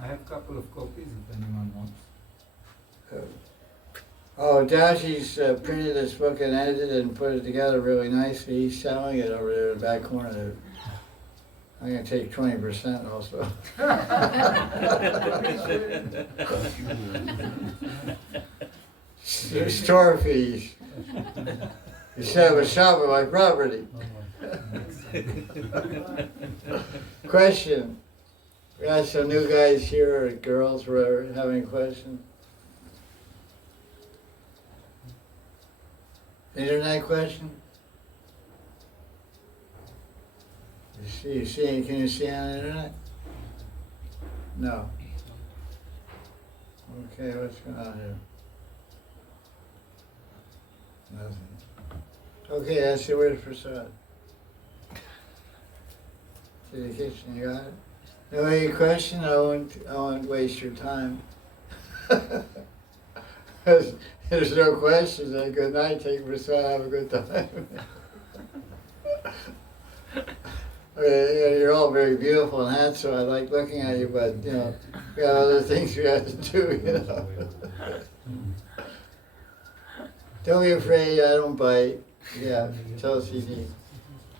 I have a couple of copies if anyone wants. Oh, Dashi's printed this book and edited it and put it together really nicely. He's selling it over there in the back corner there. I'm going to take 20% also. Store fees. You said it was shop of my property. Question. We got some new guys here, or girls, whatever, having questions. Internet question? You see, can you see on the internet? No. Okay, what's going on here? Nothing. Okay, that's the word for Prasad. To the kitchen, you got it? No any question? I won't waste your time. There's no questions. Good night. Take Prasad. Have a good time. You're all very beautiful and handsome. I like looking at you, but we got other things we have to do. Don't be afraid. I don't bite. Yeah, tell CD.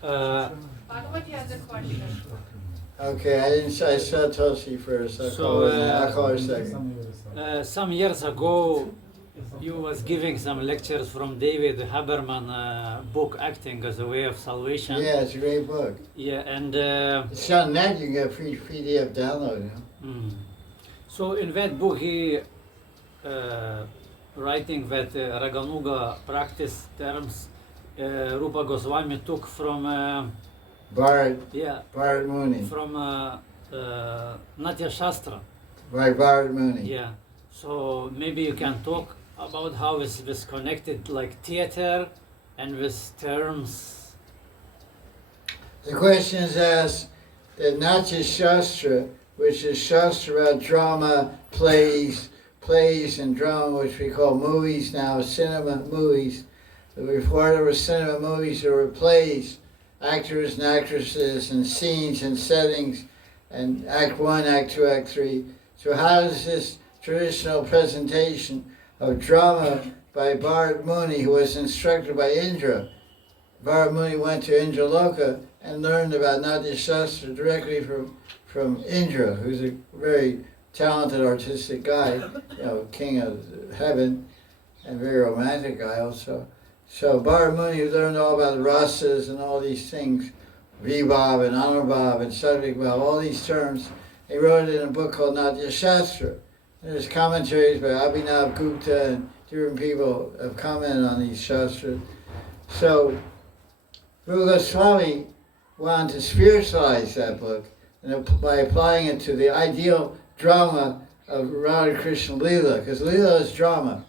Bhagavad has a question. Okay, I saw Tulsi first. I'll call her second. Some years ago, you was giving some lectures from David Haberman book Acting as a Way of Salvation. Yeah, it's a great book. Yeah, and it's on net. You can get free PDF download. So in that book, he writing that Raganuga practice terms Rupa Goswami took from Bharat. Yeah. Bharat Muni. From Natya Shastra. By Bharat Muni. Yeah. So maybe you can talk about how is this connected, like theater and with terms. The question is asked that Natya Shastra, which is Shastra about drama, plays and drama, which we call movies now, cinema movies. Before there were cinema movies, there were plays, actors and actresses and scenes and settings, and Act 1, Act 2, Act 3. So how does this traditional presentation of drama by Bharat Muni, who was instructed by Indra. Bharat Muni went to Indraloka and learned about Natya Shastra directly from Indra, who's a very talented artistic guy, king of heaven, and very romantic guy also. So Bharat Muni learned all about the rasas and all these things, Vibhav and Anubhav and Sadvikbhav, all these terms. He wrote it in a book called Natya Shastra. There's commentaries by Abhinav Gupta and different people have commented on these shastras. So Rupa Goswami wanted to spiritualize that book and by applying it to the ideal drama of Radha Krishna Leela, because Leela is drama.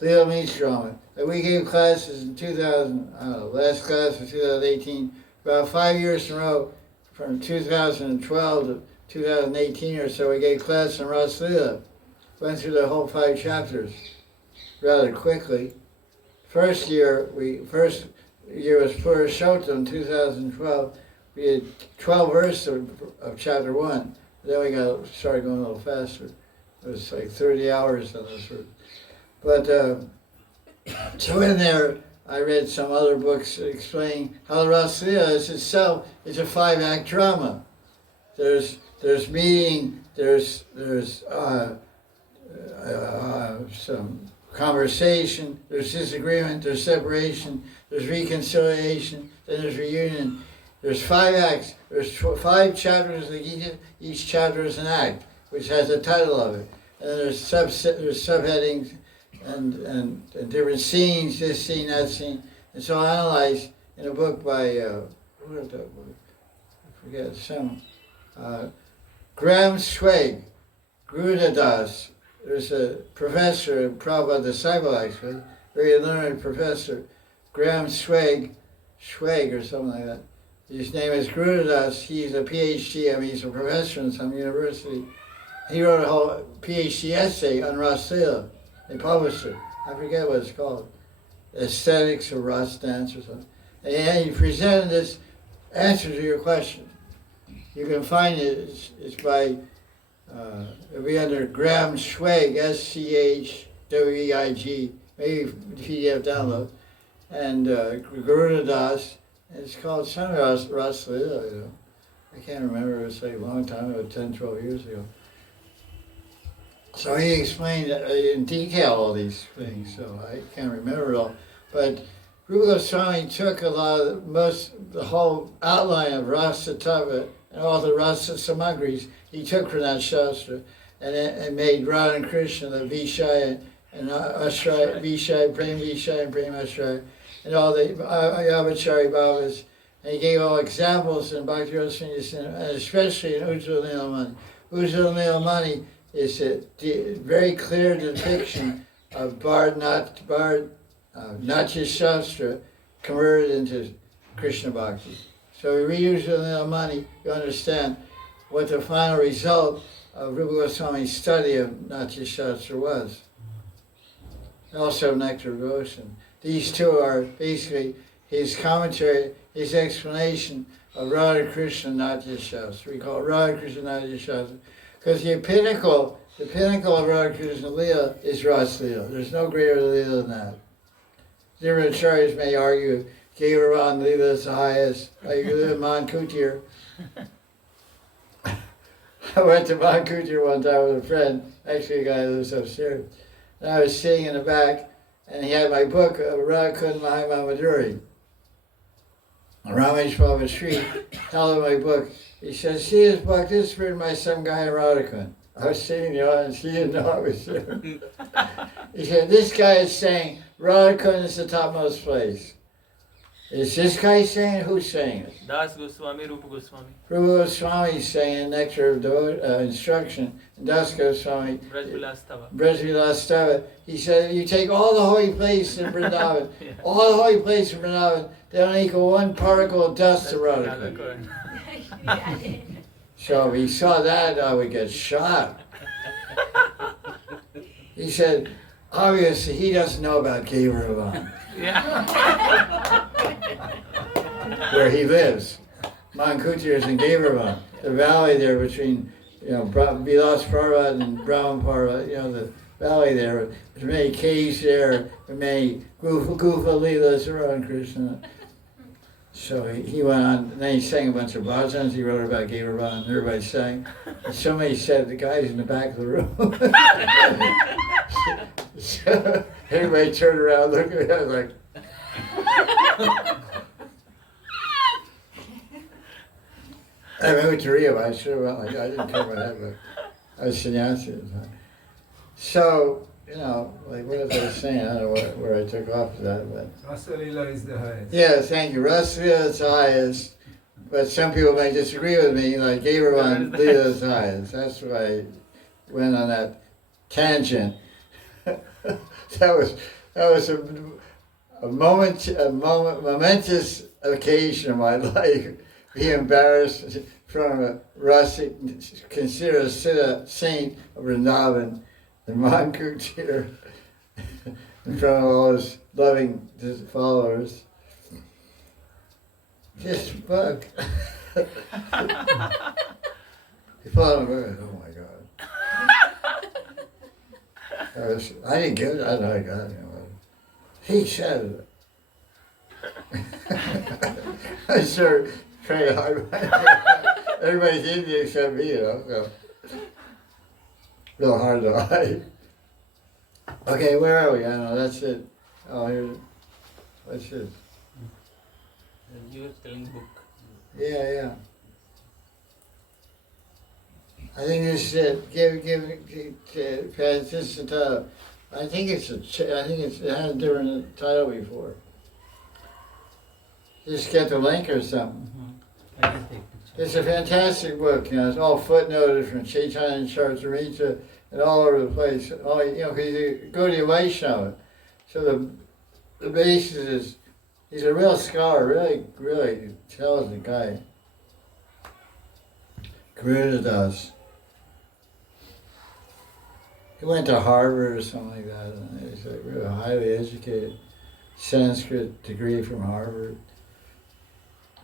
Leela means drama. And we gave classes in 2000, last class was 2018, about 5 years in a row, from 2012 to 2018 or so, we gave class in Ras Leela. Went through the whole 5 chapters rather quickly. First year was Purushottam, 2012. We had 12 verses of chapter 1. Then we started going a little faster. It was like 30 hours on this. But so in there, I read some other books explaining how the Ras Leela itself is a 5-act drama. There's meeting, there's some conversation, there's disagreement, there's separation, there's reconciliation, then there's reunion. There's 5 acts, there's 5 chapters of the Gita, each chapter is an act, which has a title of it. And then there's subheadings and different scenes, this scene, that scene. And so I analyzed in a book by, who wrote that book? I forget, Graham Schweg, Grudadas. There's a professor, a Prabhupada disciple actually, very learned professor, Graham Schweg or something like that. His name is Grudadas. He's a PhD, he's a professor in some university. He wrote a whole PhD essay on Ras Leela. They published it. I forget what it's called. Aesthetics of Ras Dance or something. And he presented this answer to your question. You can find it, it's by it'll be under Graham Schweig, Schweig, maybe PDF download, and Garuda Das. It's called some Raslila, you know. I can't remember, it was like a long time ago, 10, 12 years ago. So he explained in detail all these things, so I can't remember it all. But Rupa Goswami took the whole outline of Rasa Tava and all the Rasa Samagris he took from that Shastra and made Radha and Krishna, the Vishaya and Ashraya, Vishaya, Prem Vishaya and Prem Ashraya, and all the Yavachari Bhavas. And he gave all examples in Bhakti Rasa, and especially in Ujjwala Nilamani. Ujjwala Nilamani is a very clear depiction of Natya Shastra converted into Krishna Bhakti. So we read Ujjwala Nilamani, you understand what the final result of Rupa Goswami's study of Natya Shastra was. Also Nectar of Devotion. These two are basically his commentary, his explanation of Radha Krishna Natya Shastra. We call it Radha Krishna Natya Shastra because the pinnacle of Radha Krishna Leela is Ras Leela. There's no greater Leela than that. Different acharyas may argue Gaudiya Leela is the highest, like you live in Mankutir. I went to Mankutir one time with a friend, actually a guy who lives upstairs. And I was sitting in the back, and he had my book, Radha Kunda Mahima Madhuri. Ramesh Baba Sri held up my book. He said, see this book, this is written by some guy in Radha Kunda. I was sitting in the audience, he didn't know I was there. He said, this guy is saying Radha Kunda is the topmost place. Is this guy saying it? Who's saying it? Das Goswami, Rupa Goswami. Rupa Goswami is saying Nectar of Instruction, and Das Goswami, Brajvilas Tava. He said, you take all the holy places in Vrindavan, Yeah. all the holy places in Vrindavan, they don't equal one particle of dust to Radha Kunda. So if he saw that, I would get shot. He said, obviously he doesn't know about Gaudiya Yeah. where he lives. Mankutir is in Gaudiya, the valley there between, Vilas Parvat and Brahma Parvat, the valley there. There's many caves there, many Gufa Leelas around Krishna. So he went on, and then he sang a bunch of bhajans. He wrote about Gaudiya, and everybody sang. And somebody said, the guy's in the back of the room. So everybody turned around, looked at me, I was like, I moved to Rio, I should have went like, I didn't cover my head, but I was sannyasi at the time. So, what was I saying? I don't know where I took off of that, but. Rasa Leela is the highest. Yeah, thank you. Rasa Leela is the highest, but some people may disagree with me, like Gaudiya Leela is the highest. That's why I went on that tangent. That was a momentous occasion of my life. Be embarrassed from a Rasic, considered a saint of Vrindavan, the Mankutir, in front of all his loving followers. This book. He followed me. Oh my God. I didn't get it. I don't know I got it. He said it. I sure tried hard. Everybody's Indian except me, so real hard to hide. Okay, where are we? I don't know. That's it. Oh, here's it. What's this? You were telling book. Yeah. I think this is it. Give consistent title. I think it had a different title before. Just get the link or something. It's a fantastic book. It's all footnoted from Chaitanya Charitamrita and all over the place. Because you go to Vaisnava. So the basis is, he's a real scholar, really, really intelligent guy. Garuda Das. He went to Harvard or something like that. And he's a really highly educated Sanskrit degree from Harvard.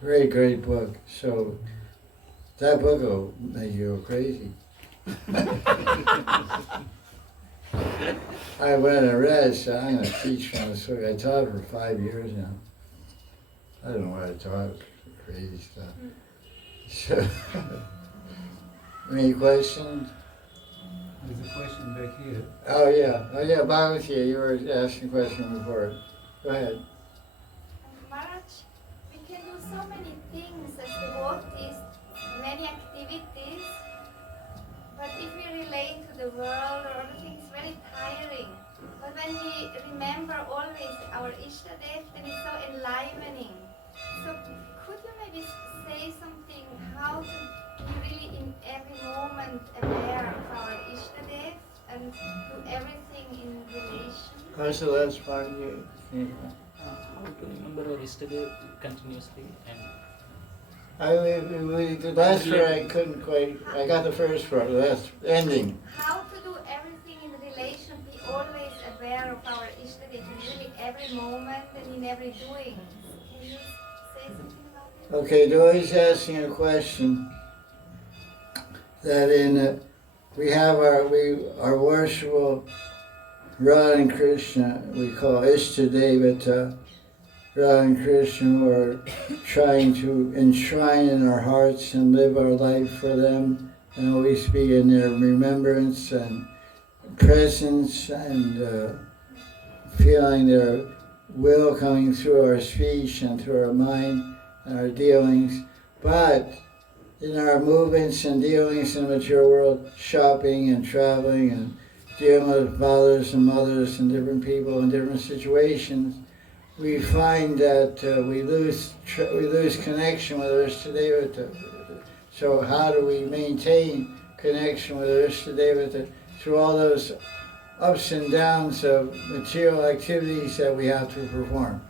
Very great book. So that book will make you go crazy. I went and read, so I'm going to teach from this book. I taught for 5 years now. I don't know what I taught, crazy stuff. So, any questions? There's a question back here. Oh yeah, Bhagavati, you were asking a question before. Go ahead. Maharaj, we can do so many things as devotees, many activities, but if we relate to the world or other things, it's very tiring. But when we remember always our Ishtadev, then it's so enlivening. So could you maybe say something how to be really in every moment aware of our Ishtadev and do everything in relation? What's the last part you? How to remember our yesterday continuously and The last part I couldn't quite. I got the first part. The last ending. How to do everything in relation, be always aware of our Ishtadev in really every moment and in every doing. Can you say something about it? Okay, Dory's asking a question that we have our worshipful Radha and Krishna, we call Ishtadevata. Radha and Krishna, we're trying to enshrine in our hearts and live our life for them and always be in their remembrance and presence and feeling their will coming through our speech and through our mind and our dealings. But in our movements and dealings in the material world, shopping and traveling and dealing with fathers and mothers and different people in different situations, we find that we lose connection with our Ishtadevata. So how do we maintain connection with our Ishtadevata through all those ups and downs of material activities that we have to perform?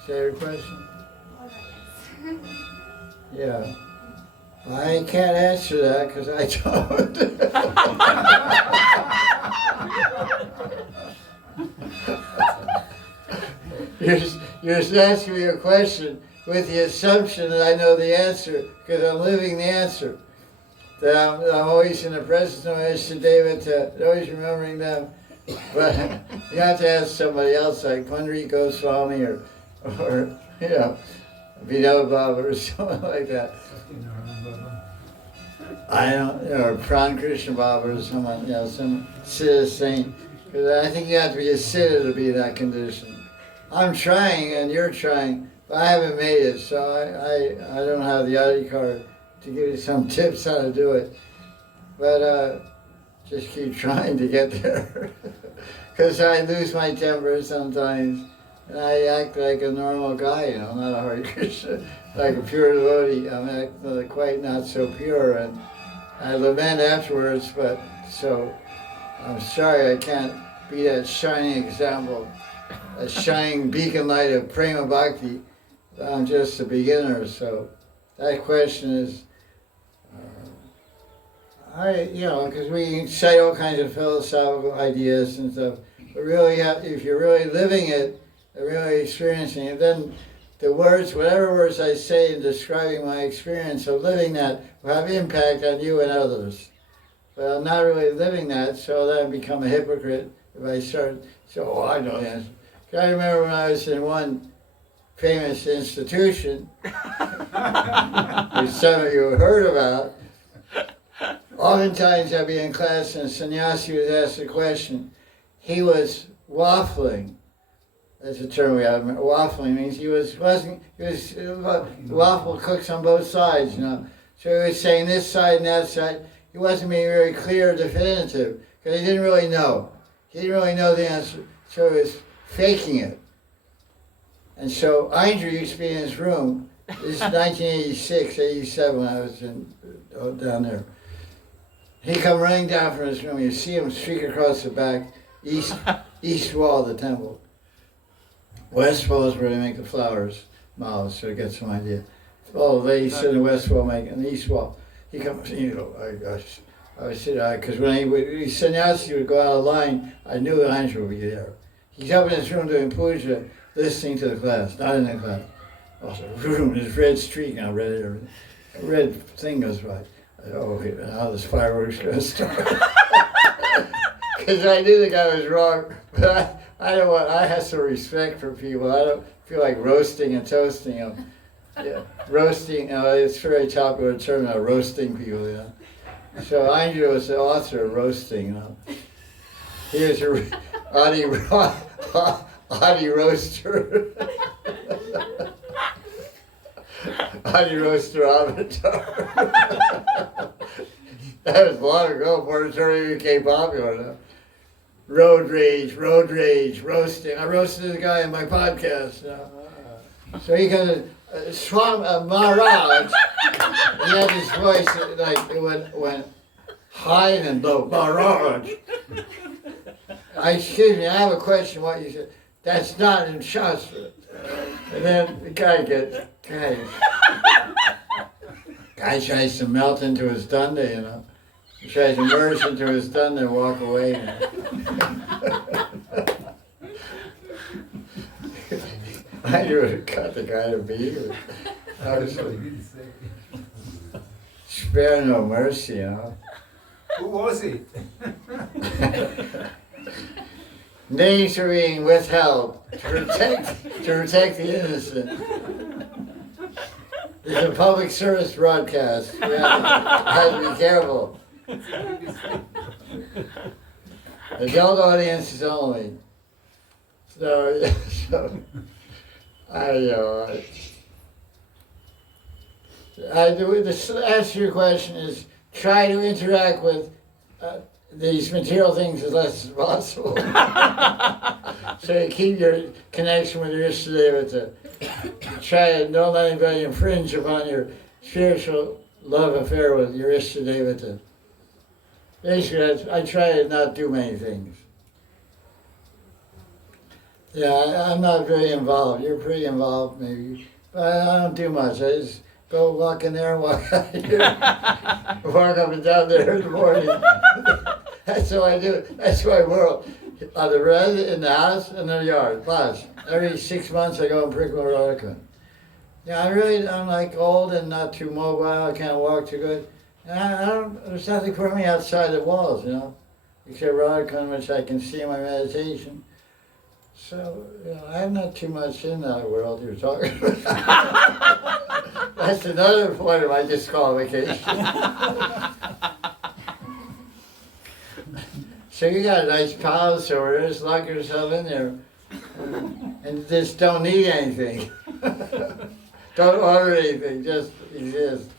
Is that your question? More or less. Yeah. I can't answer that because I don't. You're just asking me a question with the assumption that I know the answer because I'm living the answer. That I'm always in the presence of my Ishtadevata, always remembering them. But you have to ask somebody else like Hari Swami or Vinod Baba or someone like that. I don't, or Pran Krishna Baba or someone, some Siddha saint. Because I think you have to be a Siddha to be in that condition. I'm trying and you're trying, but I haven't made it, so I don't have the ID card to give you some tips how to do it. But just keep trying to get there. Because I lose my temper sometimes, and I act like a normal guy, not a Hare Krishna, like a pure devotee. I'm acting quite not so pure, and I lament afterwards, but so I'm sorry I can't be that shining example, a shining beacon light of prema bhakti. I'm just a beginner, so that question is, because we cite all kinds of philosophical ideas and stuff, but really, if you're really living it and really experiencing it, then the words, whatever words I say in describing my experience of living that, will have impact on you and others. But I'm not really living that, so then I become a hypocrite if I start, I know the answer. I remember when I was in one famous institution, which some of you have heard about, oftentimes I'd be in class and a sannyasi was asked a question. He was waffling. That's a term we have. Waffling means waffle cooks on both sides, So he was saying this side and that side. He wasn't being very clear or definitive because he didn't really know. He didn't really know the answer, so he was faking it. And so Andrew used to be in his room. This is 1986, 87 when I was down there. He come running down from his room. You see him streak across the back, east wall of the temple. West wall is where they make the flowers mouths, so you get some idea. All the ladies sit in the west wall making the east wall. He comes, I was sitting there, because when he sannyasi would go out of line, I knew Andrew would be there. He's up in his room doing puja, listening to the class, not in the class. Also, room, this red streak, red thing goes by. Oh, now this fireworks going to start. Because I knew the guy was wrong. But I have some respect for people. I don't feel like roasting and toasting them. Yeah, roasting, it's a very popular term now, roasting people, you know. So Andrew was the author of roasting, you know. Here's your Adi Roaster. Adi Roaster avatar. That was long ago before the term even became popular. No? Road rage, roasting. I roasted the guy in my podcast. You know? So he got Maharaj, he had his voice like it went high and low. Maharaj. Excuse me, I have a question. What you said? That's not in Shastra. And then the guy tries to melt into his dunda, you know. He tries to merge into his dunda and walk away. You know? I knew it cut the guy to be. I was spare no mercy, you know. Who was it? Names are being withheld to protect the innocent. It's a public service broadcast. You have to be careful. Adult audiences only. So the answer to your question is try to interact with these material things as less as possible. So you keep your connection with your Ishtadevata. Try to don't let anybody infringe upon your spiritual love affair with your Ishtadevata. Basically, I try to not do many things. Yeah, I'm not very involved. You're pretty involved, maybe. But I don't do much. I just go walk in there and walk out here. Walk up and down there in the morning. That's how I do it. That's my world. On the road, in the house, in the yard. Plus, every 6 months I go and prick my Radha Kunda. Yeah, I'm like old and not too mobile. I can't walk too good. And there's nothing for me outside the walls, you know, except Radha Kunda, which I can see in my meditation. So, you know, I'm not too much in that world you're talking about. That's another point of my disqualification. So you got a nice palace over there, just lock yourself in there. And just don't need anything. Don't order anything, just exist.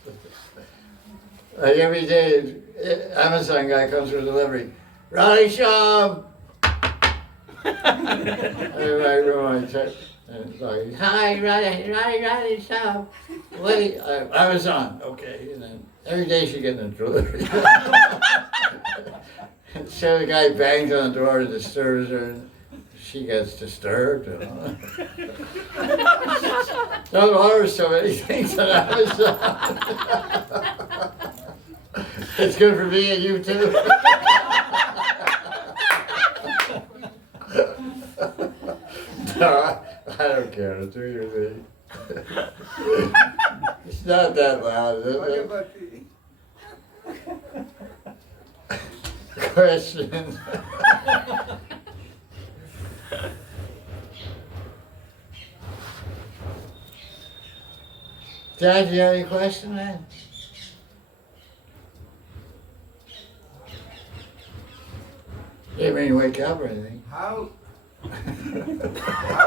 Like every day, Amazon guy comes for delivery. Radhe Sham! I room, I check. And it's like, hi, Radhe Sham. Wait, Amazon, okay. And then every day she gets a delivery. So the guy bangs on the door and disturbs her, and she gets disturbed. You know? Don't order so many things on Amazon. It's good for me and you too. No, I don't care. Do your thing. It's not that loud, is What it? about the Question. Dad, do you have any question, man? You didn't mean to wake up or anything. how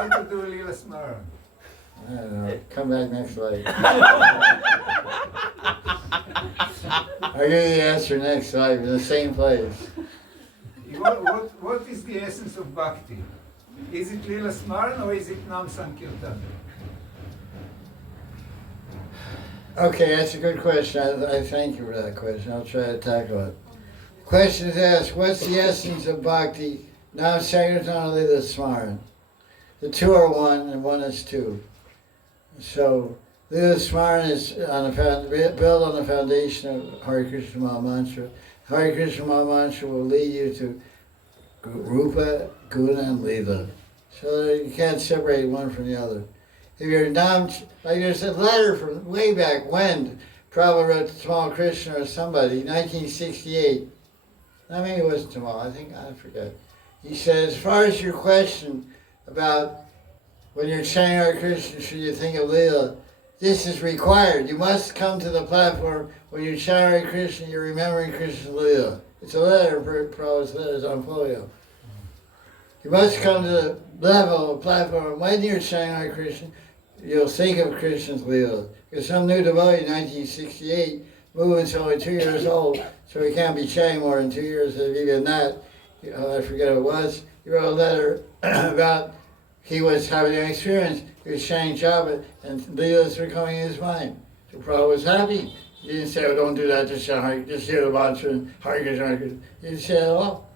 to do Lila Smaran? I don't know. Come back next life. I'll give you the answer next life in the same place. What is the essence of bhakti? Is it Lila Smaran or is it Nam Sankirtan? Okay, that's a good question. I thank you for that question. I'll try to tackle it. Question is asked, what's the essence of bhakti? Now Sankirtan Lila Smaran. The two are one and one is two. So Lila Smaran is built on the foundation of Hari Krishna Maha Mantra. Hari Krishna Maha Mantra will lead you to Rupa, Guna, and Lila. So that you can't separate one from the other. If you're like there's a letter from way back when, Prabhupada wrote Tamal Krishna or somebody, 1968. I mean, it wasn't Tamal, I forget. He said, as far as your question about when you're chanting Hare Krishna, should you think of Leela, this is required. You must come to the platform when you chant Hare Krishna, you're remembering Krishna's Leela. It's a letter, Prabhupada's letter, it's on folio. You must come to the level of platform when you're chanting Hare Krishna, you'll think of Krishna's Leela. Because some new devotee in 1968, movement's only 2 years old, so he can't be chanting more than 2 years. If even that, I forget what it was, he wrote a letter about he was having an experience. He was chanting Japa, and Leelas were coming in his mind. So Prabhupada was happy. He didn't say, oh, don't do that, just hear the mantra and Hare Krishna, Hare Krishna. He didn't say it at all.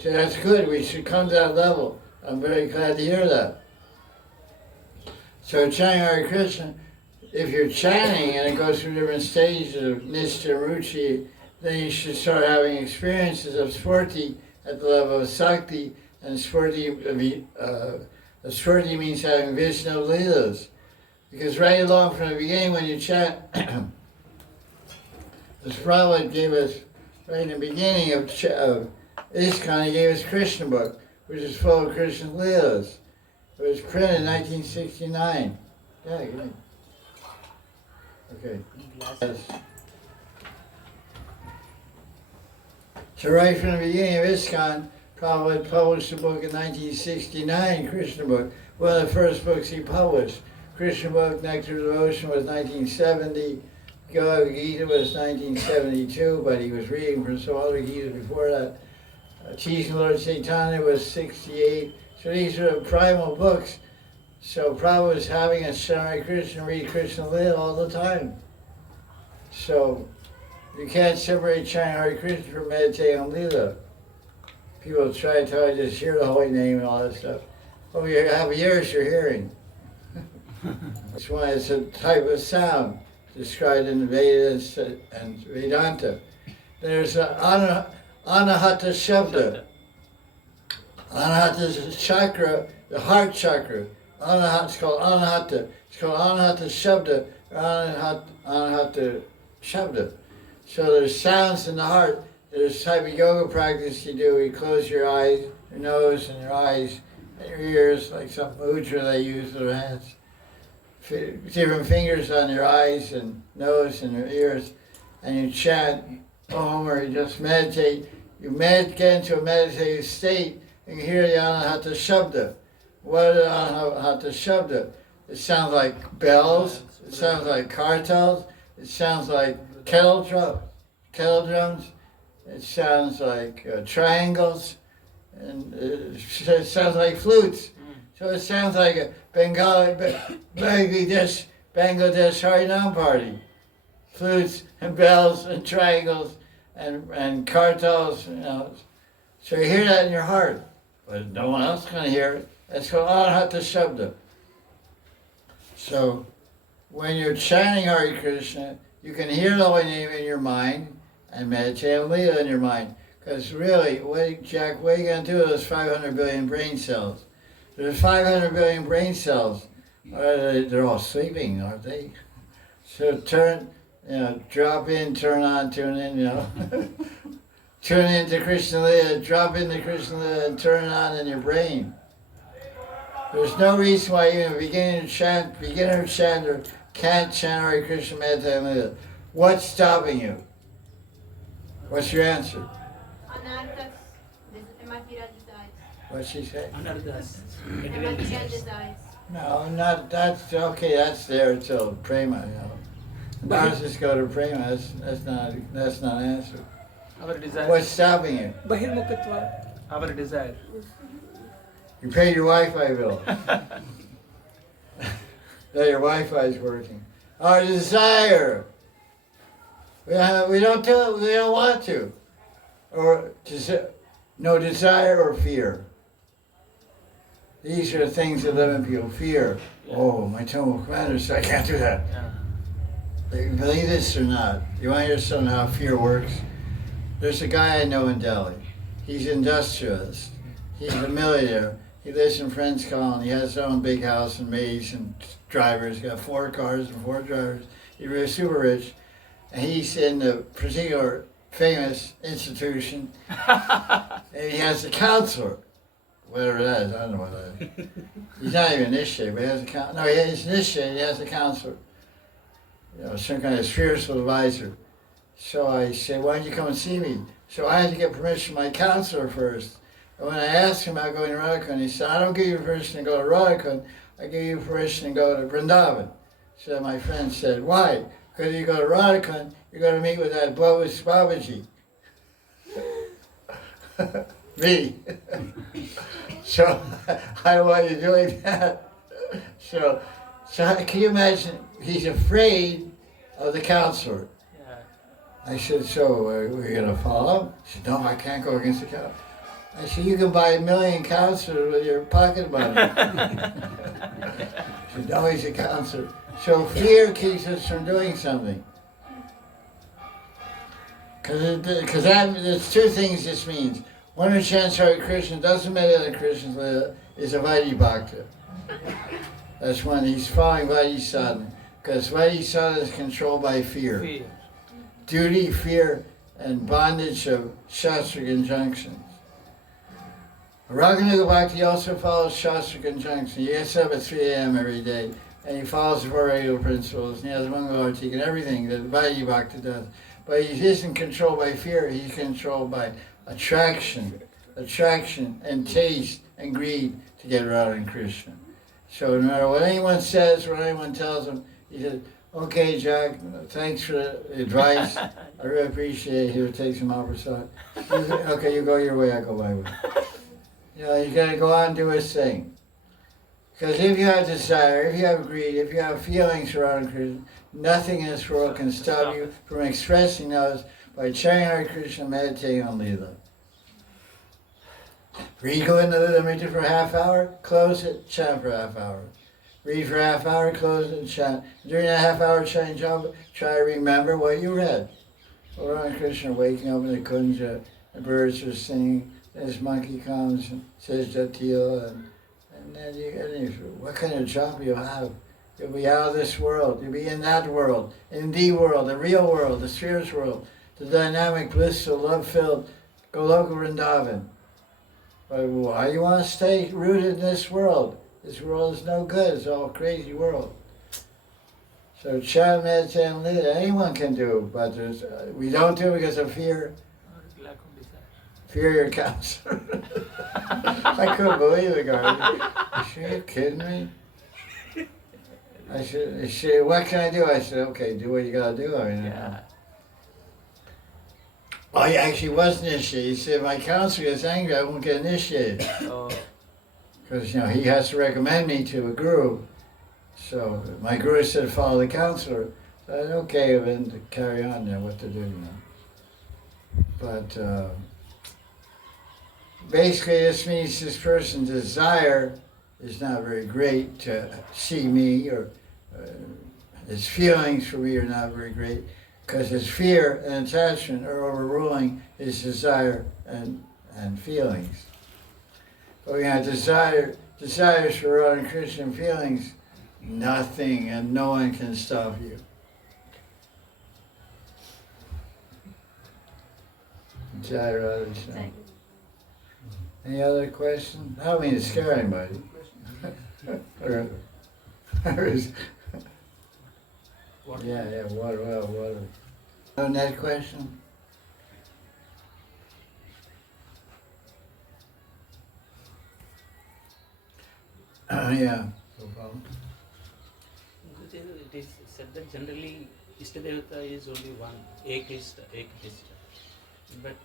So that's good, we should come to that level. I'm very glad to hear that. So chanting Hare Krishna, if you're chanting and it goes through different stages of Nishta and Ruchi, then you should start having experiences of Swarti at the level of Sakti, and Swarti means having vision of Leelas. Because right along from the beginning when you chant, as Prabhupada gave us, right in the beginning of ISKCON, he gave us Krishna book, which is full of Krishna's Leelas. It was printed in 1969. Yeah, give me. Okay. Yes. So right from the beginning of ISKCON, Prabhupada published a book in 1969, Krishna book, one of the first books he published. Krishna book, Nectar of Devotion was 1970, Gaudiya Gita was 1972, but he was reading from some other Gita before that. Teaching Lord Chaitanya was 68. So these are the primal books. So Prabhupada was having us chant Hare Krishna, read Krishna Leela all the time. So you can't separate chanting Hare Krishna from meditating on Leela. People try to tell you just hear the holy name and all that stuff. Well, you have ears you're hearing. It's a type of sound described in the Vedas and Vedanta. There's Anahata Shabda. Anahata is a chakra, the heart chakra. It's called Anahata. It's called Anahata Shabda, or Anahata Shabda. So there's sounds in the heart. There's a type of yoga practice you do. You close your eyes, your nose and your eyes, and your ears, like some mudra they use with their hands. Different fingers on your eyes and nose and your ears, and you chant Om, or you just meditate. You get into a meditative state, and you hear the Anahata Shabda. What is Anahata Shabda? It sounds like bells, it sounds like kartals, it sounds like kettle drums, it sounds like triangles, and it sounds like flutes. So it sounds like a Bangladesh Harinam party. Flutes and bells and triangles and kartals, you know. So you hear that in your heart, but no one else can hear it. It's called Anahata Shabda. So when you're chanting Hare Krishna, you can hear the holy name in your mind and meditate on Leela in your mind. Because really, Jack, what are you going to do with those 500 billion brain cells? There's 500 billion brain cells. They're all sleeping, aren't they? So drop in, turn on, tune in, Turn into Krishna Leela, drop into Krishna Leela, and turn it on in your brain. There's no reason why even a beginner chanter can't chant Hare Krishna, meditate on Leela. What's stopping you? What's your answer? What's she say? No, not that's okay. That's there till prema. Narcissists go to prema. That's not an answer. Our desire. What's stopping you? Bahirmukhatva. Our desire. You paid your Wi-Fi bill. Now your Wi-Fi is working. Our desire. We don't do it. We don't want to. Or no desire or fear. These are the things that limit people. Fear. Oh, my temple commander said I can't do that. You believe this or not? You want to hear something how fear works? There's a guy I know in Delhi. He's an industrialist. He's a millionaire. He lives in Friends Colony. He has his own big house and maids and drivers. He's got 4 cars and 4 drivers. He's really super rich. and he's in a particular famous institution, and he has a counselor, whatever that is, I don't know what that is. He's not even initiated, but he has a counselor. No, he's initiated, he has a counselor. You know, some kind of spiritual advisor. So I said, why don't you come and see me? So I had to get permission from my counselor first. And when I asked him about going to Radha Kunda, he said, I don't give you permission to go to Radha Kunda, I give you permission to go to Vrindavan. So my friend said, why? Because you go to Radha Kunda, you're going to meet with that bogus Babaji. Me. So I don't want you doing that. So can you imagine, he's afraid of the counselor. I said, so we're going to follow? He said, no, I can't go against the counselor. I said, you can buy 1 million counselors with your pocket money. He said, no, he's a counselor. So fear keeps us from doing something. Because there's two things this means. One who chants Hare Krishna doesn't make other Christians live, is a Vaidhi Bhakta. That's one, he's following Vaidhi sadhana. Because Vaidhi sadhana is controlled by fear. Duty, fear, and bondage of Shastric injunctions. Raganuga Bhakti also follows Shastric injunctions. He gets up at 3 a.m. every day, and he follows the 4 regular principles, and he has Mangalartik and everything that Vaidhi Bhakti does. But he isn't controlled by fear, he's controlled by attraction and taste and greed to get Radha and Krishna. So no matter what anyone says, what anyone tells him, he says, okay, Jack, thanks for the advice. I really appreciate it. Here, take some Maharaj. Okay, you go your way, I go my way. You know, you got to go on and do his thing. Because if you have desire, if you have greed, if you have feelings for Radha Krishna, nothing in this world can stop you from expressing those by chanting Hare Krishna, meditating on Leela. Read Govinda Limita for a half hour, close it, chant for a half hour. Read for a half hour, close it, chant. During that half hour chanting japa, try to remember what you read. Well, Radha Krishna waking up in the kunja, the birds are singing, this monkey comes and says Jatila, and then what kind of job you'll have? You'll be out of this world, you'll be in that world, in the world, the real world, the spiritual world, the dynamic, blissful, love-filled Goloka Vrindavan. But why you want to stay rooted in this world? This world is no good, it's all a crazy world. So chant, meditate, and live, anyone can do, but we don't do it because of fear. Fear your counselor. I couldn't believe the guy. Are you kidding me? I said, what can I do? I said, okay, do what you gotta do. I mean, Oh, he actually was initiated. He said, my counselor gets angry, I won't get initiated. Because, he has to recommend me to a guru. So my guru said, follow the counselor. So I said, okay, then to carry on what to do, But basically this means this person's desire is not very great to see me, or his feelings for me are not very great, because his fear and attachment are overruling his desire and feelings. But we have desires for Radha Krishna feelings, nothing and no one can stop you. Jaya Radha Swami. Any other questions? I don't mean to scare anybody. Yeah, water. No next question? Yeah. No problem. It is said that generally Ishtadevata is only one, Ekishta. But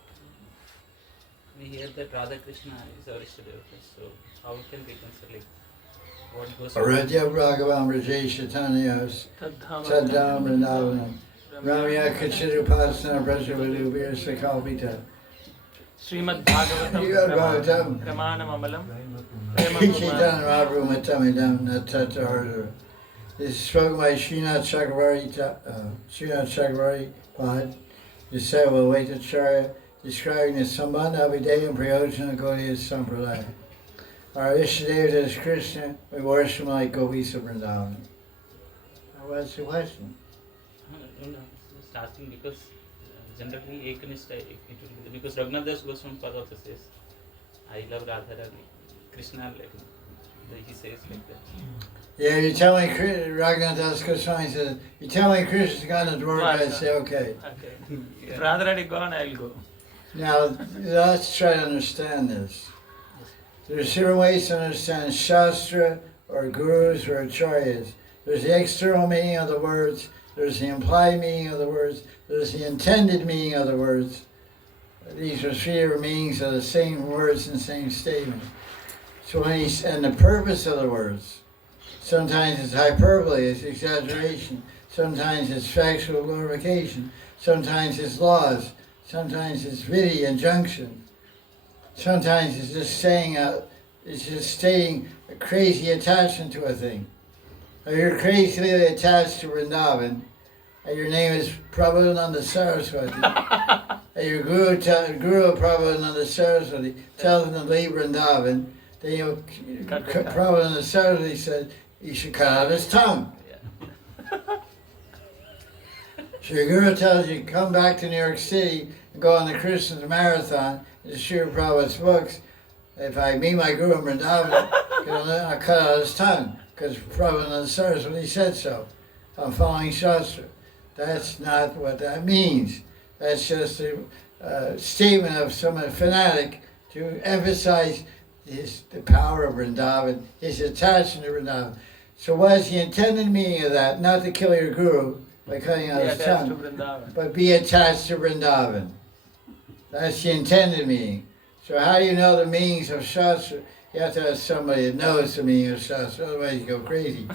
we hear that Radha Krishna is our Ishtadevata, so how can we consider what goes on? Radha Bhagavan Rajay Chaitanyas Tadam Vrindavanam Ramya Kachirupasana Brajavadubir Sakalpita Srimad Bhagavatam Pramanam Amalam Chaitanya Mahaprabhu Matamidam Natatarada. This is spoken by Srinath Chakravarti Pad, disciple of Vaitacharya, describing the Sambandha Abhideya and Prayojana Gaudiya Sampradaya. Our Ishtadevata is Krishna, we worship him like Gopis of Vrindavan. What's the question? starting because generally Ekanista, it will be because Raghunath Das Goswami Pada also says, I love Radharani, Krishna, like he says like that. Yeah, you tell me, Raghunath Das Goswami says, you tell me Krishna's gone to Dwarka, I say, okay. Okay. If Radharani gone, I'll go. Now, let's try to understand this. There's different ways to understand Shastra, or Gurus, or Acharyas. There's the external meaning of the words, there's the implied meaning of the words, there's the intended meaning of the words. These are three different meanings of the same words and same statement. So and the purpose of the words. Sometimes it's hyperbole, it's exaggeration. Sometimes it's factual glorification. Sometimes it's laws. Sometimes it's vidya, injunction. Sometimes it's just saying, it's just stating a crazy attachment to a thing. If you're crazily attached to Vrindavan, and your name is Prabhupada Saraswati, and your Guru Prabhupada Saraswati tells him to leave Vrindavan, then Prabhupada Saraswati said, you should cut out his tongue. So your Guru tells you, come back to New York City and go on the Krishna's Marathon, and the Srila Prabhupada's books. If I meet my Guru in Vrindavan, I'll cut out his tongue, because Prabhupada Saraswati said so. I'm following Shastra. That's not what that means. That's just a statement of some fanatic to emphasize the power of Vrindavan, his attachment to Vrindavan. So what is the intended meaning of that? Not to kill your Guru by cutting out his tongue, but be attached to Vrindavan. That's the intended meaning. So how do you know the meanings of Shastra? You have to have somebody that knows the meaning of Shastra, otherwise you go crazy.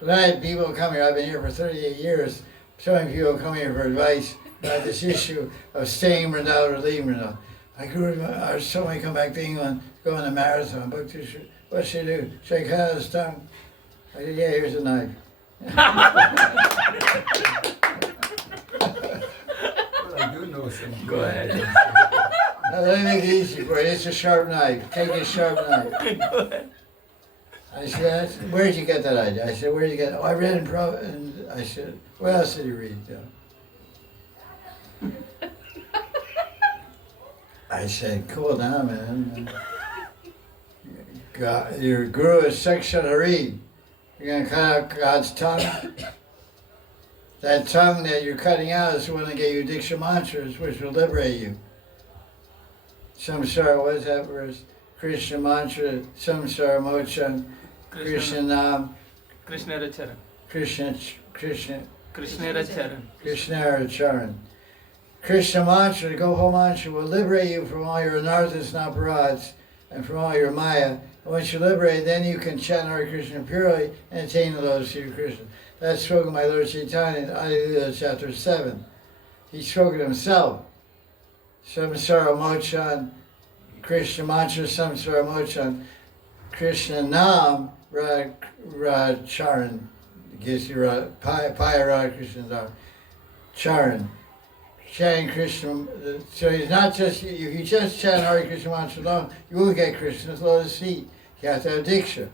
But I had people come here, I've been here for 38 years, so many people come here for advice about this issue of staying in Vrindavan or leaving Vrindavan. My Guru, or somebody come back to England, go on a marathon, what should I do? Should I cut out his tongue? I said, yeah, here's a knife. Well, I do know some. Go ahead. Now, let me make it easy for you. It's a sharp knife. Take a sharp knife. Go ahead. I said, where did you get that idea? I said, where did you get it? Oh, I read in Pro. And I said, what else did you read? I said, cool down, man. God, your Guru is Sakshat Hari. You're going to cut out God's tongue? That tongue that you're cutting out is the one that gave you Diksha mantras, which will liberate you. Samsara, what is that verse? Krishna mantra, Samsara mochan, Krishna nam, Krishna Racharan. Krishna Racharan. Krishna mantra, the Gopal mantra, will liberate you from all your anarthas and aparats and from all your maya. And once you're liberated, then you can chant Hare Krishna purely and attain the lotus feet of Krishna. That's spoken by Lord Chaitanya in Adilila chapter 7. He spoke it himself. Samsara mochan, Krishna mantra, samsara mochan, Krishna nam, charan, gives you Paya Radha Krishna charan. Chanting Krishna, so it's not just, if you just chant Hare Krishna mantra alone, you won't get Krishna's lotus feet. You have to have Diksha.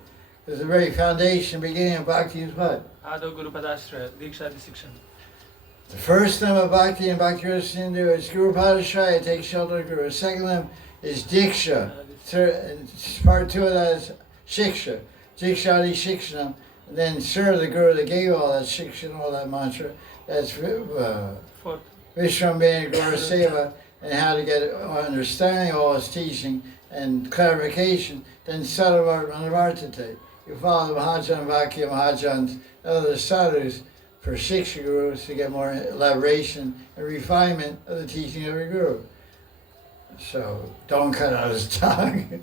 Because the very foundation, beginning of Bhakti is what? Ado Guru Padashraya, Diksha Disikshan. The first limb of Bhakti and Bhakti Rasindu is Guru Padashraya, take shelter of Guru. The second limb is Diksha. Part 2 of that is Shiksha. Dikshadi Shikshanam. And then serve the Guru that gave all that Shiksha, all that mantra. That's Vishwambhina Guru Seva, and how to get understanding of all his teaching and clarification. Then Sadhana. You follow the Mahajan Vakya, Mahajans, other sadhus for Shiksha Gurus to get more elaboration and refinement of the teaching of your Guru. So don't cut out his tongue.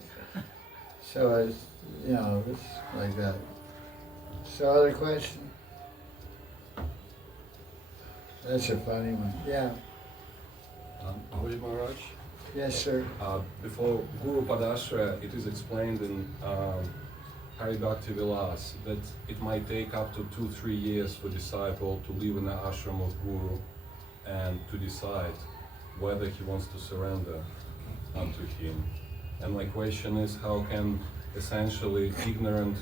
So it's, it's like that. So other question? That's a funny one. Yeah. Babaji Maharaj? Yes, sir. Before Guru Padashraya, it is explained in Hari Bhakti Vilas that it might take up to 2-3 years for disciple to live in the ashram of Guru and to decide whether he wants to surrender unto him. And my question is, how can essentially ignorant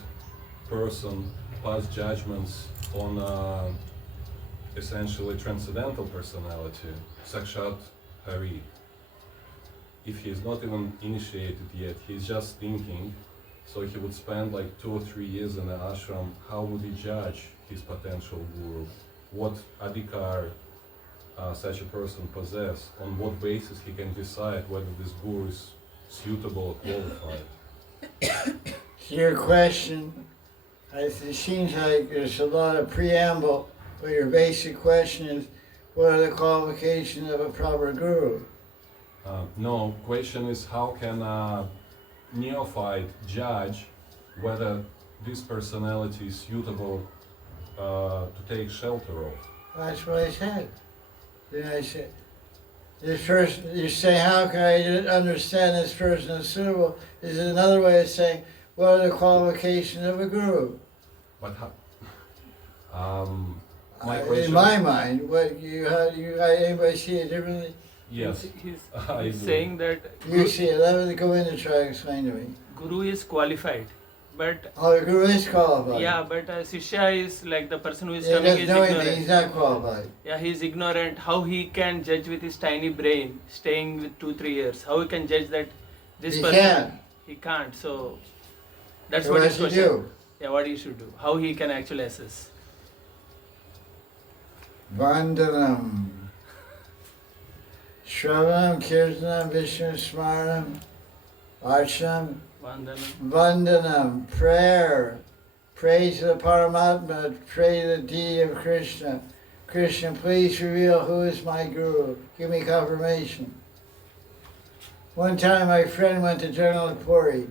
person pass judgments on essentially transcendental personality, Sakshat Hari. If he is not even initiated yet, he's just thinking, so he would spend like 2 or 3 years in the ashram. How would he judge his potential guru? What adhikar such a person possess? On what basis he can decide whether this guru is suitable or qualified? Your question, it seems like there's a lot of preamble, but your basic question is, what are the qualifications of a proper guru? No, question is how can a neophyte judge whether this personality is suitable to take shelter of? That's what I said. Then I said, this person, you say, how can I understand this person is suitable? Is another way of saying, what are the qualifications of a guru? But how, my question, in my mind, what anybody see it differently? yes, He's I do. saying that You see it. Let me go in and try to explain to me. Guru is qualified, but Oh, the guru is qualified. yeah, but Shishya is like the person who is He coming doesn't is know anything. ignorant. He's not qualified. Yeah, he is ignorant. How he can judge with his tiny brain, staying with 2-3 years? How he can judge that this He person? can't. He can't. So that's So what what his does he question. do? Yeah, what he should do? How he can actually assess? Vandanam. Shravanam, Kirtanam, Vishnu Smaranam, Archanam, Vandanam. Vandanam, prayer. Praise to the Paramatma, pray to the deity of Krishna. Krishna, please reveal who is my guru. Give me confirmation. One time my friend went to Jagannath Puri,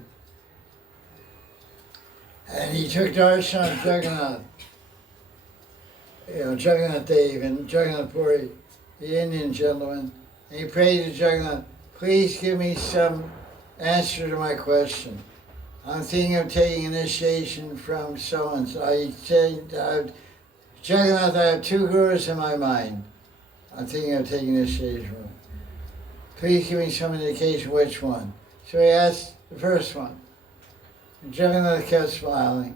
and he took darshan of Jagannath. Jagannath Dev and Jagannath Puri, the Indian gentleman. And he prayed to Jagannath, please give me some answer to my question. I'm thinking of taking initiation from so-and-so. I said, Jagannath, I have 2 gurus in my mind. I'm thinking of taking initiation from. Please give me some indication which one. So he asked the first one. And Jagannath kept smiling.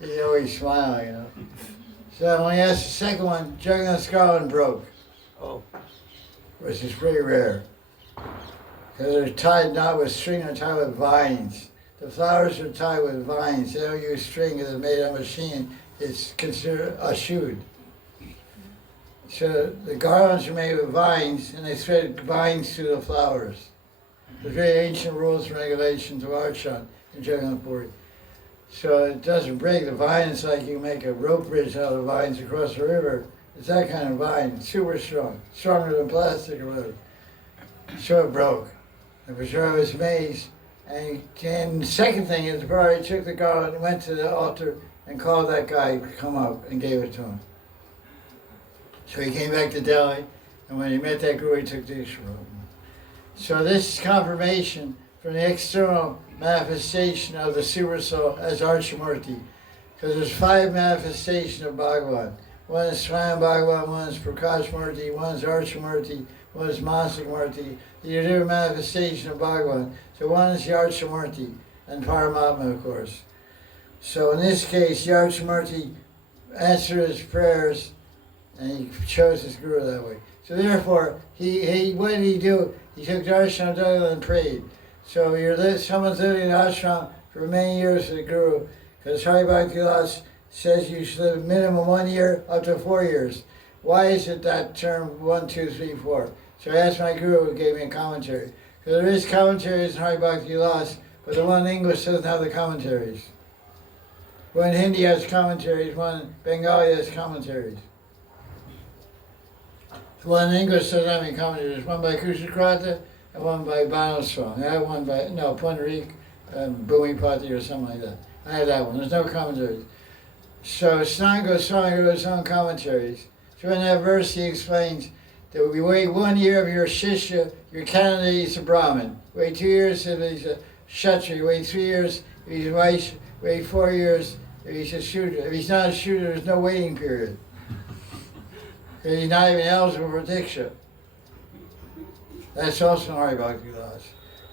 He's always smiling, So when he asked the second one, Jagannath's garland broke. Oh. Which is pretty rare. Because they're tied not with string, they're tied with vines. The flowers are tied with vines. They don't use string because it's made on a machine. It's considered a shoot. So the garlands are made with vines, and they thread vines through the flowers. There's very ancient rules and regulations of Archan in Jagannath Puri. So it doesn't break the vine. It's like you make a rope bridge out of vines across the river. It's that kind of vine, super strong, stronger than plastic or whatever. So it broke. And for sure I was amazed. And the second thing is, before he took the garland and went to the altar and called that guy to come up and gave it to him. So he came back to Delhi, and when he met that guru, he took the Ishvara. So this is confirmation from the external manifestation of the Super Soul as Archamurti. Because there's 5 manifestations of Bhagavan. One is Swayam Bhagavan, one is Prakash Murti, one is Archamurti, one is Manasik Murti. These are different manifestations of Bhagavan. So one is the Archamurti, and Paramatma, of course. So in this case, the Archamurti answered his prayers, and he chose his guru that way. So therefore, what did he do? He took darshan of Jagannath and prayed. So someone's living in ashram for many years with the guru, because Hari Bhakti Vilas says you should live minimum 1 year up to 4 years. Why is it that term 1, 2, 3, 4? So I asked my guru, who gave me a commentary. Because there is commentaries in Hari Bhakti Vilas, but the one in English doesn't have the commentaries. One in Hindi has commentaries, one in Bengali has commentaries. The one in English doesn't have any commentaries. One by Kushakrata and one by Banaswami. I have one by, Pundarik, Bhumipati or something like that. I had that one. There's no commentaries. So Sanat Goswami wrote his own commentaries. So in that verse he explains that we wait 1 year of your shishya, your candidate is a Brahmin. Wait 2 years if he's a Kshatriya. Wait 3 years if he's a Vaishya. Wait 4 years if he's a Shudra. If he's not a Shudra, there's no waiting period. Because he's not even eligible for Diksha. That's also in Hari Bhakti Vilas.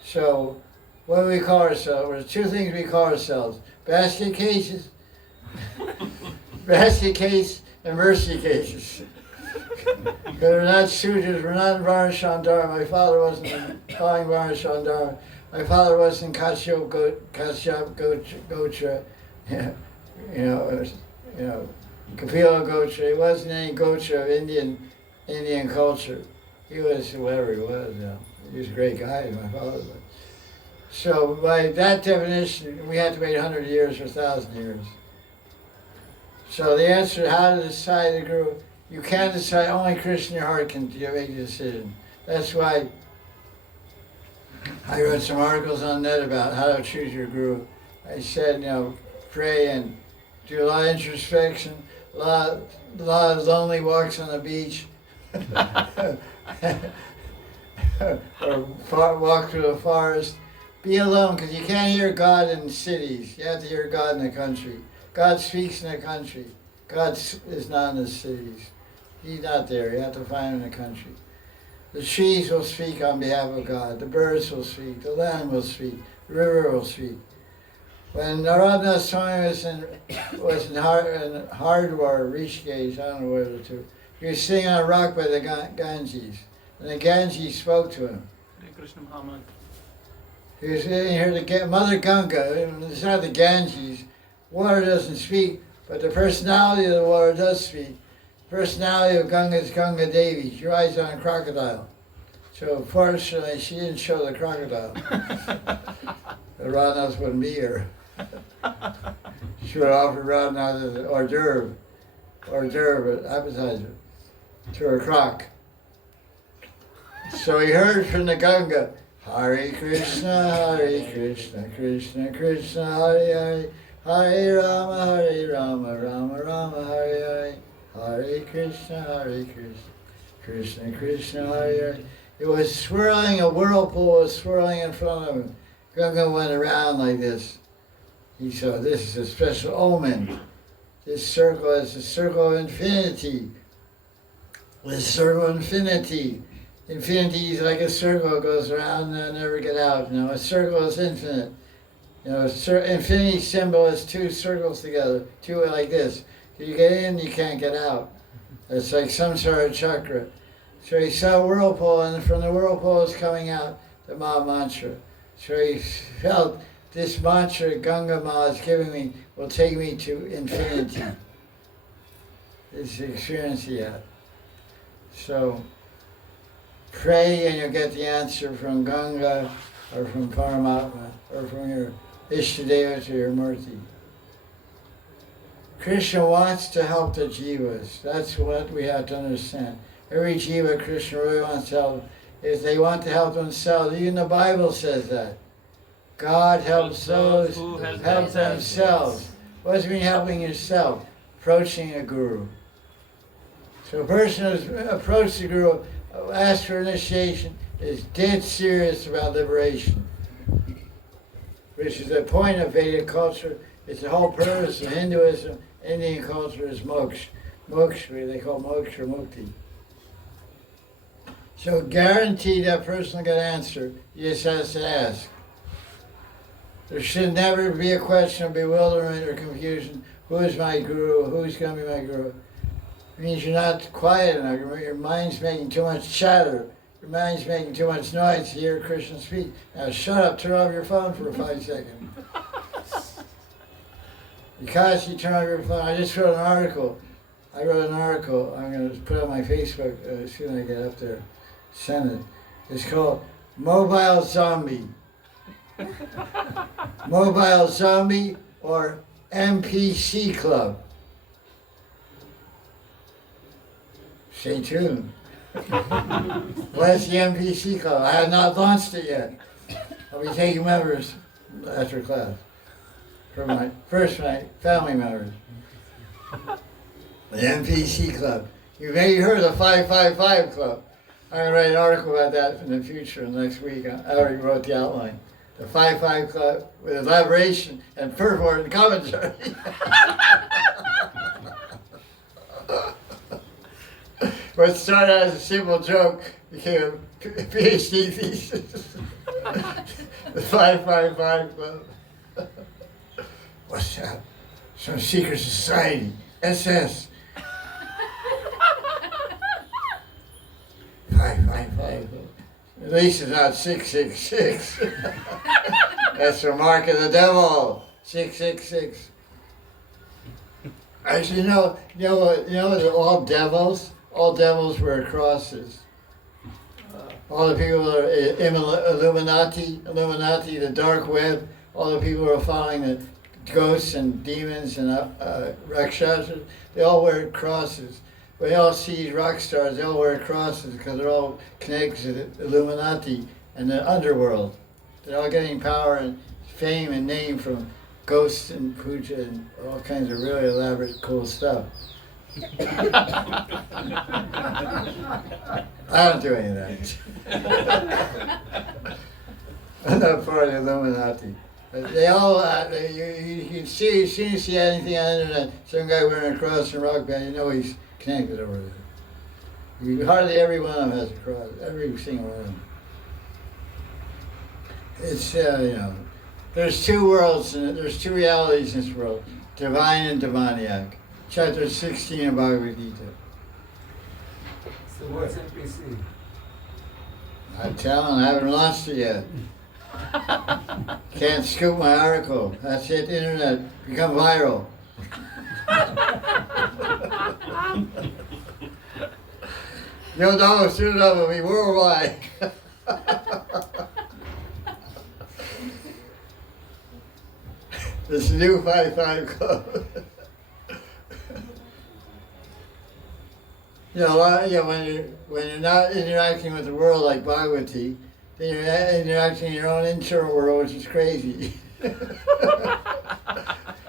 So what do we call ourselves? There's 2 things we call ourselves. Basket cases basket case and mercy cases. They're not sutras, we're not in Varnashandara. My father wasn't calling Varnashandara. My father wasn't Kashyap Gotra, Kapila Gotra. He wasn't any Gotra of Indian culture. He was whoever he was. He was a great guy, my father was. So by that definition, we had to wait 100 years or 1,000 years. So the answer to how to decide the guru, you can't decide, only Krishna in your heart can make a decision. That's why I wrote some articles on net about how to choose your guru. I said, pray and do a lot of introspection, a lot of lonely walks on the beach, or walk through the forest. Be alone, because you can't hear God in cities. You have to hear God in the country. God speaks in the country. God is not in the cities. He's not there. You have to find him in the country. The trees will speak on behalf of God. The birds will speak. The land will speak. The river will speak. When Radha Swami was in Hardwar, Rishikesh, I don't know where the two, he was sitting on a rock by the Ganges. And the Ganges spoke to him. Krishna Mahamad. He was sitting here, Mother Ganga, it's not the Ganges. Water doesn't speak, but the personality of the water does speak. The personality of Ganga is Ganga Devi. She rides on a crocodile. So fortunately, she didn't show the crocodile. The Radhanath wouldn't be here. She would offer Radhanath as an hors d'oeuvre, appetizer, to her croc. So he heard from the Ganga, Hare Krishna, Krishna Krishna, Hare Hare, Hare Rama, Rama Rama, Hare Hare, Hare Krishna, Krishna Krishna, Hare Hare. It was swirling, a whirlpool was swirling in front of him. Ganga went around like this. He saw, this is a special omen. This circle is a circle of infinity. This circle of infinity. Infinity is like a circle, it goes around and never get out. A circle is infinite. Infinity symbol is two circles together, two like this. You get in, you can't get out. It's like some sort of chakra. So he saw a whirlpool, and from the whirlpool is coming out the Maha Mantra. So he felt this mantra Ganga Ma is giving me will take me to infinity. This is the experience he had. So pray and you'll get the answer from Ganga or from Paramatma or from your Ishtadeva or your Murti. Krishna wants to help the jivas. That's what we have to understand. Every jiva Krishna really wants to help. If they want to help themselves, even the Bible says that. God helps those who help themselves. What does it mean helping yourself? Approaching a guru. So a person who's approached the guru, asks for initiation, is dead serious about liberation. Which is the point of Vedic culture. It's the whole purpose of Hinduism. Indian culture is moksha. Moksha, they call moksha mukti. So guaranteed that person will get an answer. He just has to ask. There should never be a question of bewilderment or confusion. Who is my guru? Who's going to be my guru? It means you're not quiet enough. Your mind's making too much chatter. Your mind's making too much noise to hear Krishna speak. Now shut up, turn off your phone for 5 seconds. Because you turn off your phone, I just wrote an article. I'm going to put it on my Facebook as soon as I get up there. Send it. It's called Mobile Zombie. Mobile Zombie or MPC Club. Stay tuned. What's the MPC Club? I have not launched it yet. I'll be taking members after class. For my family members. The MPC Club. You may have heard of the 555 Club. I'm going to write an article about that in the future, next week. I already wrote the outline. The 555 Club with elaboration and purport and commentary. What started out as a simple joke became a PhD thesis. The 555 Club. What's that? Some secret society. SS. 555. At least it's not 666. That's the mark of the devil. 666. Actually, that all devils wear crosses. All the people who are Illuminati, the dark web, all the people who are following the ghosts and demons and rakshasas, they all wear crosses. We all see rock stars, they all wear crosses because they're all connected to the Illuminati and the underworld. They're all getting power and fame and name from ghosts and puja and all kinds of really elaborate, cool stuff. I don't do any of that. I'm not part of the Illuminati. But they all, you can see, as soon as you see anything on the internet, some guy wearing a cross and rock band, you know he's connected over there. Hardly every one of them has a cross, every single one of them. It's, there's two worlds, there's two realities in this world, divine and demoniac. Chapter 16 of Bhagavad Gita. So what's NPC? I'm telling, I haven't launched it yet. Can't scoop my article. That's it, internet. Become viral. Yo, no, soon enough will be worldwide. This new 5-5 club. When you're not interacting with the world like Bhagavati, then you're interacting in your own internal world, which is crazy.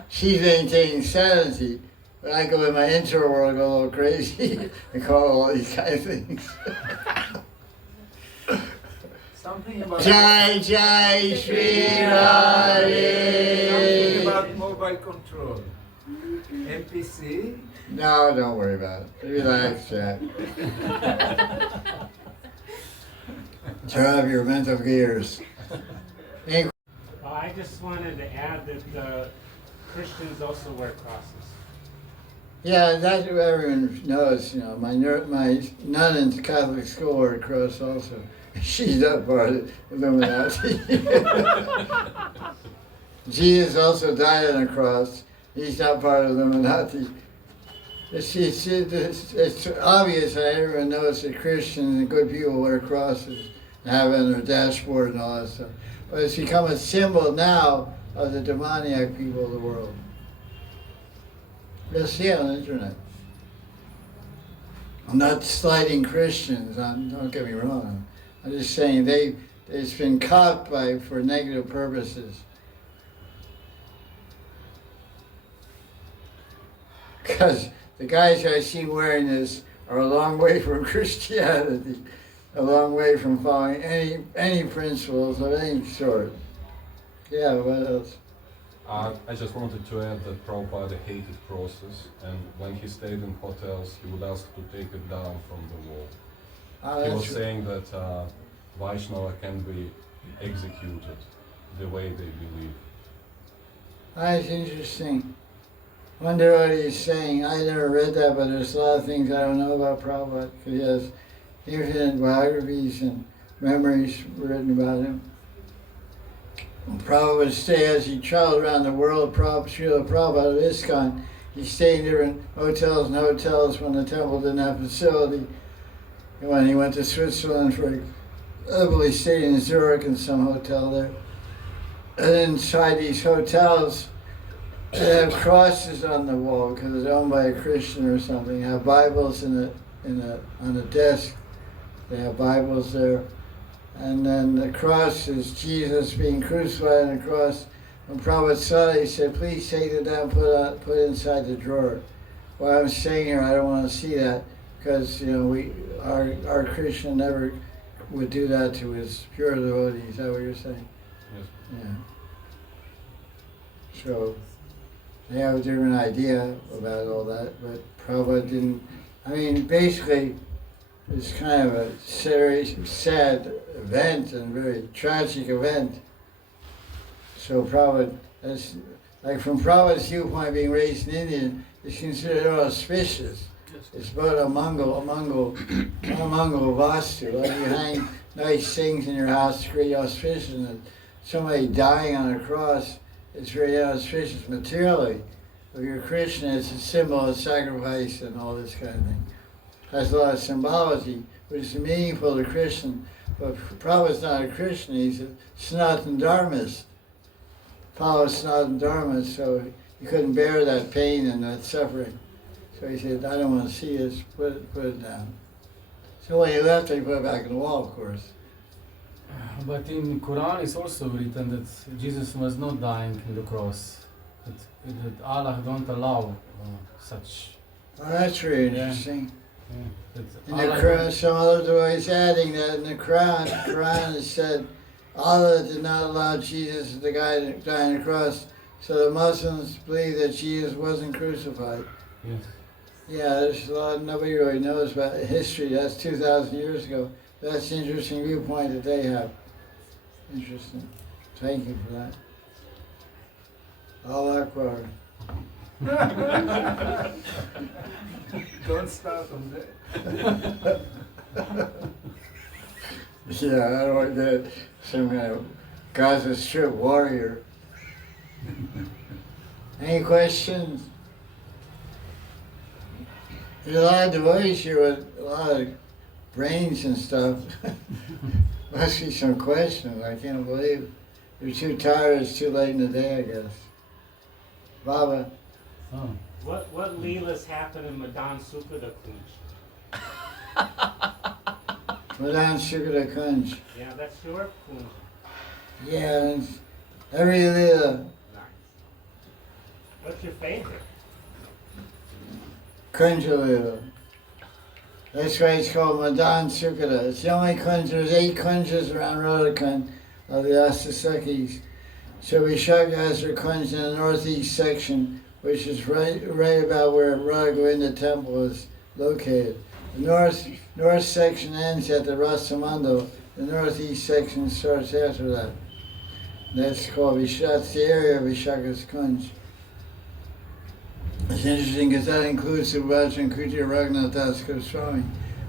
She's maintaining sanity, but I go in my internal world and go a little crazy and call all these kind of things. Something about Jaya Jaya Sri Radhe. something about mobile control. NPC. No, don't worry about it. Relax, Jack. Turn off your mental gears. Well, I just wanted to add that Christians also wear crosses. Yeah, that's what everyone knows. My nun in Catholic school wore a cross also. She's not part of Illuminati. Jesus also died on a cross. He's not part of Illuminati. It's obvious that everyone knows that Christians and good people wear crosses and have it on their dashboard and all that stuff. But it's become a symbol now of the demoniac people of the world. You'll see it on the internet. I'm not slighting Christians, don't get me wrong. I'm just saying it's been caught for negative purposes. Because the guys I see wearing this are a long way from Christianity, a long way from following any principles of any sort. Yeah, what else? I just wanted to add that Prabhupada hated crosses, and when he stayed in hotels, he would ask to take it down from the wall. He was saying that Vaishnava can be executed the way they believe. That's interesting. Wonder what he's saying. I never read that, but there's a lot of things I don't know about Prabhupada. He has infinite biographies and memories written about him. Prabhupada would stay as he traveled around the world. Srila Prabhupada of ISKCON, he stayed in different hotels and hotels when the temple didn't have facility. And when he went to Switzerland I believe he stayed in Zurich in some hotel there. And inside these hotels, they have crosses on the wall because it's owned by a Christian or something. They have Bibles on the desk. They have Bibles there. And then the cross is Jesus being crucified on the cross. When Prabhupada saw it, he said, please take it down, put it inside the drawer. While I'm staying here, I don't want to see that because our Krishna never would do that to his pure devotees. Is that what you're saying? Yes. Yeah. So they have a different idea about all that, but Prabhupada didn't. I mean, basically, it's kind of a serious, sad event and very tragic event. So Prabhupada, that's like from Prabhupada's viewpoint, being raised in India, is considered auspicious. It's about a Mongol vastu. Like you hang nice things in your house to create auspiciousness. Somebody dying on a cross, it's very auspicious materially. If you're Krishna, it's a symbol of sacrifice and all this kind of thing. Has a lot of symbology, which is meaningful to Krishna. But Prabhupada's not a Krishna, he's a Sanatana Dharmist. Follows Sanatana Dharma, so he couldn't bear that pain and that suffering. So he said, I don't want to see this, put it down. So when he left, he put it back in the wall, of course. But in Quran it's also written that Jesus was not dying on the cross. That Allah don't allow such. Oh, that's very interesting. Yeah. In the Quran, some other ways adding that in the Quran it said Allah did not allow Jesus to die on the cross, so the Muslims believe that Jesus wasn't crucified. Yes. Yeah, there's a lot, nobody really knows about history. That's 2,000 years ago. That's an interesting viewpoint that they have. Interesting. Thank you for that. Allah Akbar. Don't start on that. Yeah, I don't want to get some kind of Gaza Strip warrior. Any questions? There's a lot of devotees here with a lot of brains and stuff. Must be some questions. I can't believe it. You're too tired. It's too late in the day, I guess. Baba. Oh. What leelas happen in Madan Sukada Kunj? Madan Sukada Kunj. Yeah, that's your Kunj. Yeah, it's every Leela. Nice. What's your favorite? Kunja Leela. That's why it's called Madan Sukada. It's the only kunja. There's 8 kunjas around Radha Kunda of the Astasakis. So Vishaka has her kunja in the northeast section, which is right about where Radha Govinda temple is located. The north section ends at the Rasamando. The northeast section starts after that. That's called Vishaka. That's the area of Vishaka's kunj. It's interesting because that includes the Babaji and Kutir Raghunath Das Goswami.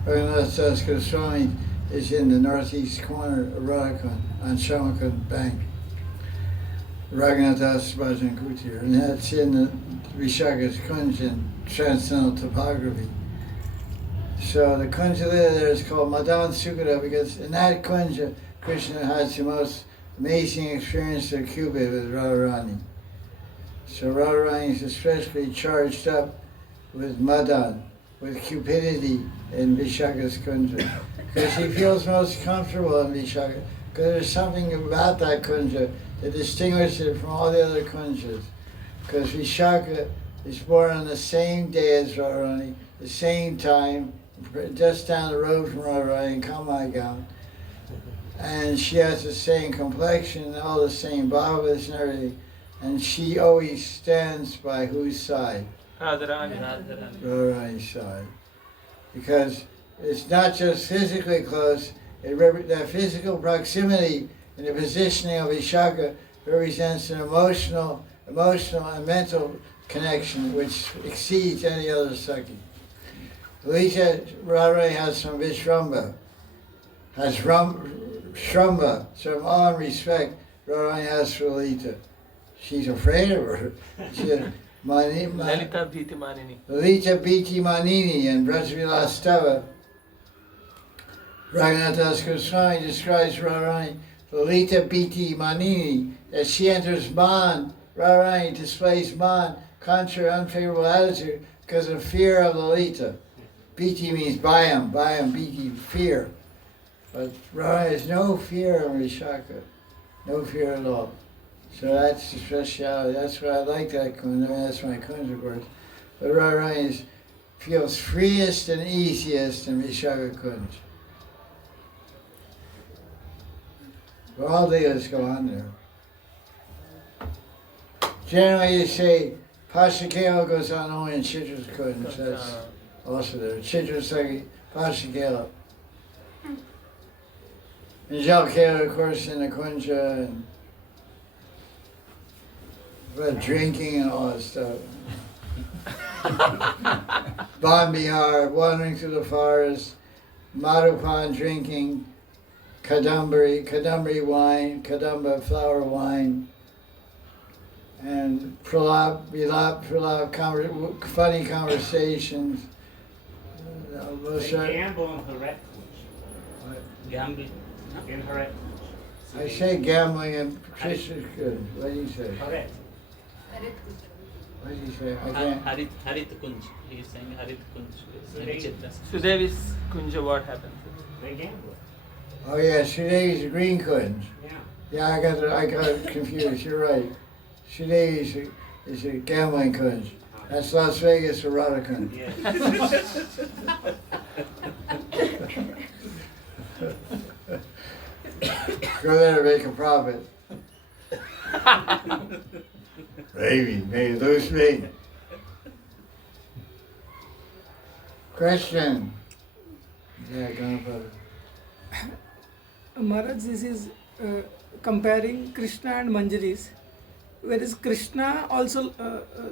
Raghunath Das Goswami is in the northeast corner of Radha Kunda on Shamakund Bank. Raghunath Das Babaji and Kutir, and that's in the Vishaka's Kunj in transcendental topography. So the Kunja there is called Madan Sukada because in that Kunja, Krishna has the most amazing experience of Cupid with Radharani. So Radharani is especially charged up with Madan, with cupidity in Vishaka's Kunja. Because he feels most comfortable in Vishaka. Because there's something about that Kunja that distinguishes it from all the other Kunjas. Because Vishaka is born on the same day as Radharani, the same time, just down the road from Radharani in Kamaigaon. And she has the same complexion, all the same bhavas and everything. And she always stands by whose side? Radharani's side. Because it's not just physically close, that physical proximity and the positioning of Vishaka represents an emotional and mental connection which exceeds any other Saki. Lalita Radharani has some Vishramba, has Shramba, some awe and respect Radharani has for Lalita. She's afraid of her. Lalita Bhiti Manini. Lalita Bhiti Manini and Brajvilastava. Raghunath Das Goswami describes Radharani, Lalita Bhiti Manini, that she enters Man. Radharani displays Man, contrary, unfavorable attitude because of fear of Lalita. Bhiti means Bhayam, Bhiti, fear. But Radharani has no fear of Vishaka, no fear at all. So that's the speciality. That's why I like that kunja. That's my kunja, of course. But Radharani feels freest and easiest in Vishaka kunja. But all days go on there. Generally, you say Pashakela goes on only in Chitra's kunja. That's also there. Chitra's like Pashakela. And Jalkela, of course, in the kunja. And about drinking and all that stuff. Bon Bihar, wandering through the forest, Madhupan drinking, Kadambari wine, Kadamba flower wine, and Pralap, funny conversations. They gamble in Hari Katha. Gambling. In Hari I say gambling and Krishna's good. What do you say? Hari. What do you say? I can't. Harit Kunj. He is saying Harit Kunj. Enriched. Sudevi's Kunja, what happened? They gamble. Oh yeah, Sridevi's a green Kunj. Yeah. Yeah, I got confused. You're right. Sridevi is a gambling Kunj. That's Las Vegas or Radha Kunda. Yeah. Go there to make a profit. Maybe lose me. Question. Yeah, Gopal. Maharaj, this is comparing Krishna and Manjaris, whereas Krishna also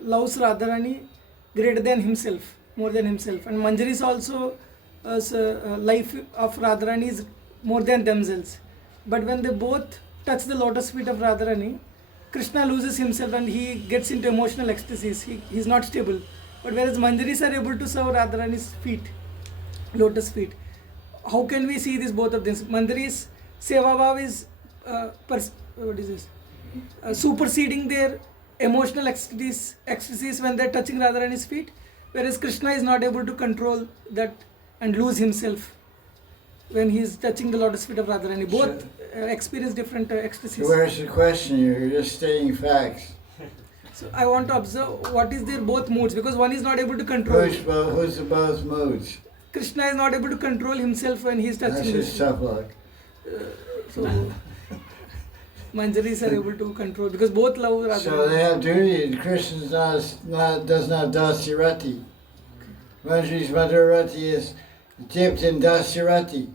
loves Radharani greater than himself, more than himself, and Manjaris also life of Radharani is more than themselves. But when they both touch the lotus feet of Radharani, Krishna loses himself and he gets into emotional ecstasies. He is not stable. But whereas Manjaris are able to serve Radharani's feet, lotus feet. How can we see this both of them? Manjaris Seva Bhav is superseding their emotional ecstasies when they are touching Radharani's feet, whereas Krishna is not able to control that and lose himself when he is touching the lotus feet of Radharani. Both experience different ecstasies. Where's the question? You're just stating facts. So I want to observe what is their both moods, because one is not able to control. Who's the both moods? Krishna is not able to control himself when he is touching. That's just tough luck. So Manjaris are able to control because both love Radharani. So they have duty. Krishna does not have dasirati. Manjari's Madhurati is dipped in dasirati.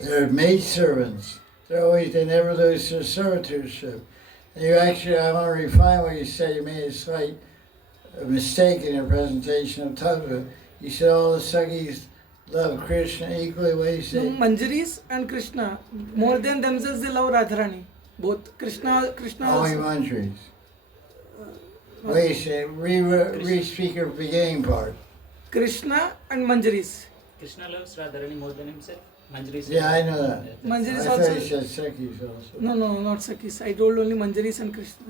They're maid servants. They never lose their servitorship. And you actually, I want to refine what you said. You made a slight mistake in your presentation of Tattva. You said all the Sakhis love Krishna equally. What do you say? No, Manjaris and Krishna, more than themselves, they love Radharani. Both Krishna Only also. Manjaris. What do you say? Re-speak your beginning part. Krishna and Manjaris. Krishna loves Radharani more than himself. Manjaris. Yeah, I know that. Manjaris I also. thought you said Sakhis also. No, not Sakhis. I told only Manjaris and Krishna.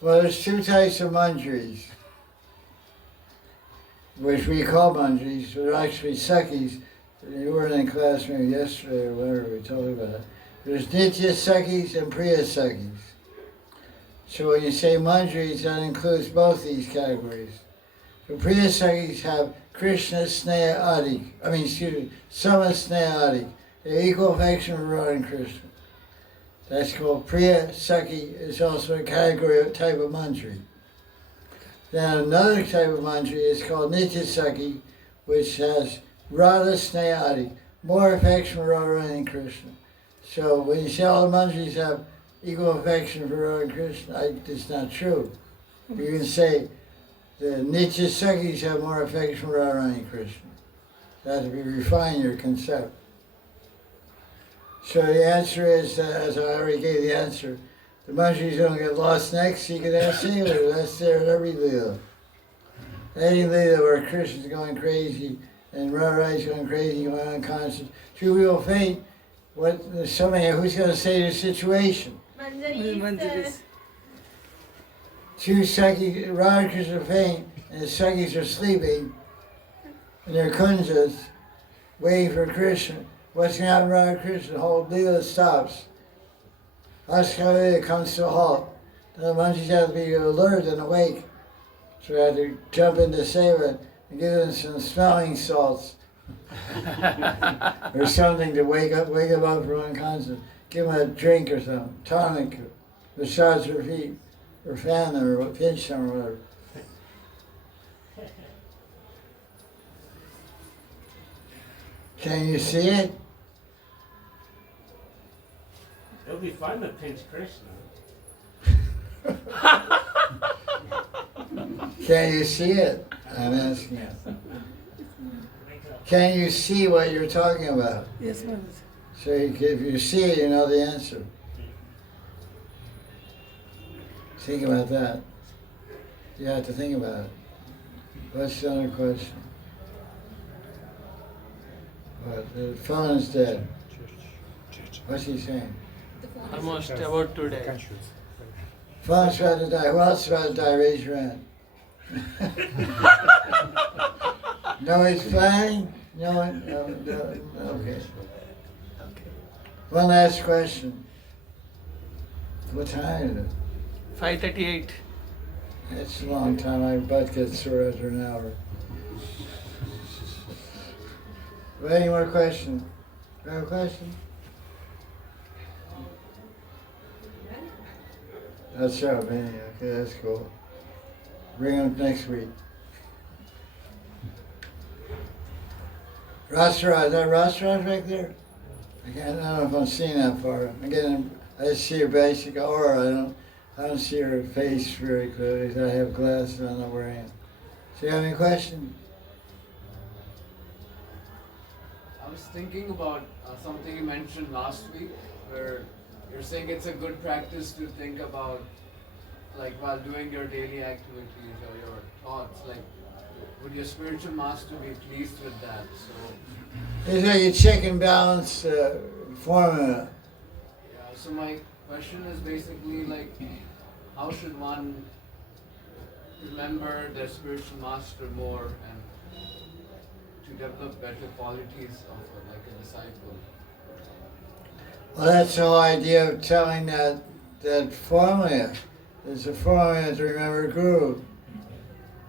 Well, there's two types of Manjaris, which we call Manjaris, but they're actually Sakhis. You weren't in class maybe yesterday or whatever we talked about it. There's Nitya Sakhis and Priya Sakhis. So when you say Manjaris, that includes both these categories. So Priya Sakhis have Krishna Sneha Adik, Sama Sneha Adik. They're equal affection for Radha and Krishna. That's called Priya Sakhi. It's also a category of type of Manjari. Then another type of Manjari is called Nitya Sakhi, which has Radha Sneha Adik, more affection for Radha and Krishna. So when you say all the Manjaris have equal affection for Radha and Krishna, it's not true. You can say the Nitya Sakhis have more affection for Radha and Krishna. That to be refine your concept. So the answer is, as I already gave the answer, the Manjaris don't get lost next. You can ask Sailor. That's there at every Leela. Any Leela where Krishna's going crazy and Radha's going crazy, going unconscious. True Wheel of Fate, who's going to say the situation? Manjaris. Two Sakhis, Radha and Krishna faint, and the Sakhis are sleeping, and they're kunjas, waiting for Krishna. What's going to happen to Radha and Krishna? The whole Leela stops. Askaveda comes to a halt. The Manjaris have to be alert and awake. So we had to jump into Seva and give them some smelling salts. Or something to wake them up from unconscious. Give them a drink or something, tonic, massage their feet, or fan them, or pinch them, or whatever. Can you see it? It'll be fun to pinch Krishna. Can you see it? I'm asking you. Can you see what you're talking about? Yes, Maharaj. So if you see it, you know the answer. Think about that. You have to think about it. What's the other question? What? The phone is dead. What's he saying? Almost about to die. Phone's about to die. Who else is about to die? Raise your hand. Nobody's flying? No one? No. Okay. One last question. What time is it? 5:38. It's a long time. My butt gets sore after an hour. Well, any more questions? You have a question? That's right, man. Okay, that's cool. Bring them next week. Restaurant, is that restaurant right there? I don't know if I'm seeing that far. I just see her basic aura. I don't see her face very clearly. I have glasses. I'm not wearing it. So you have any questions? I was thinking about something you mentioned last week, where you're saying it's a good practice to think about, like while doing your daily activities or your thoughts, like would your spiritual master be pleased with that? So It's like a check and balance formula. yeah. So my question is basically like, how should one remember their spiritual master more and to develop better qualities of like a disciple? Well, that's the whole idea of telling that formula. There's a formula to remember Guru.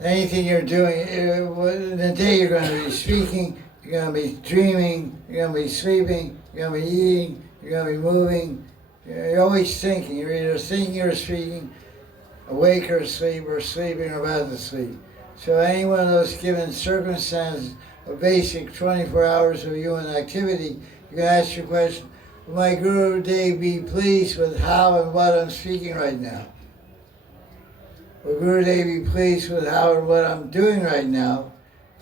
Anything you're doing, in the day you're going to be speaking, you're going to be dreaming, you're going to be sleeping, you're going to be eating, you're going to be moving. You're always thinking. You're either thinking or speaking, awake or asleep, or sleeping or about to sleep. So any one of those given circumstances, a basic 24 hours of human activity, you can ask your question, will my Guru Day be pleased with how and what I'm speaking right now? Will Guru Day be pleased with how and what I'm doing right now?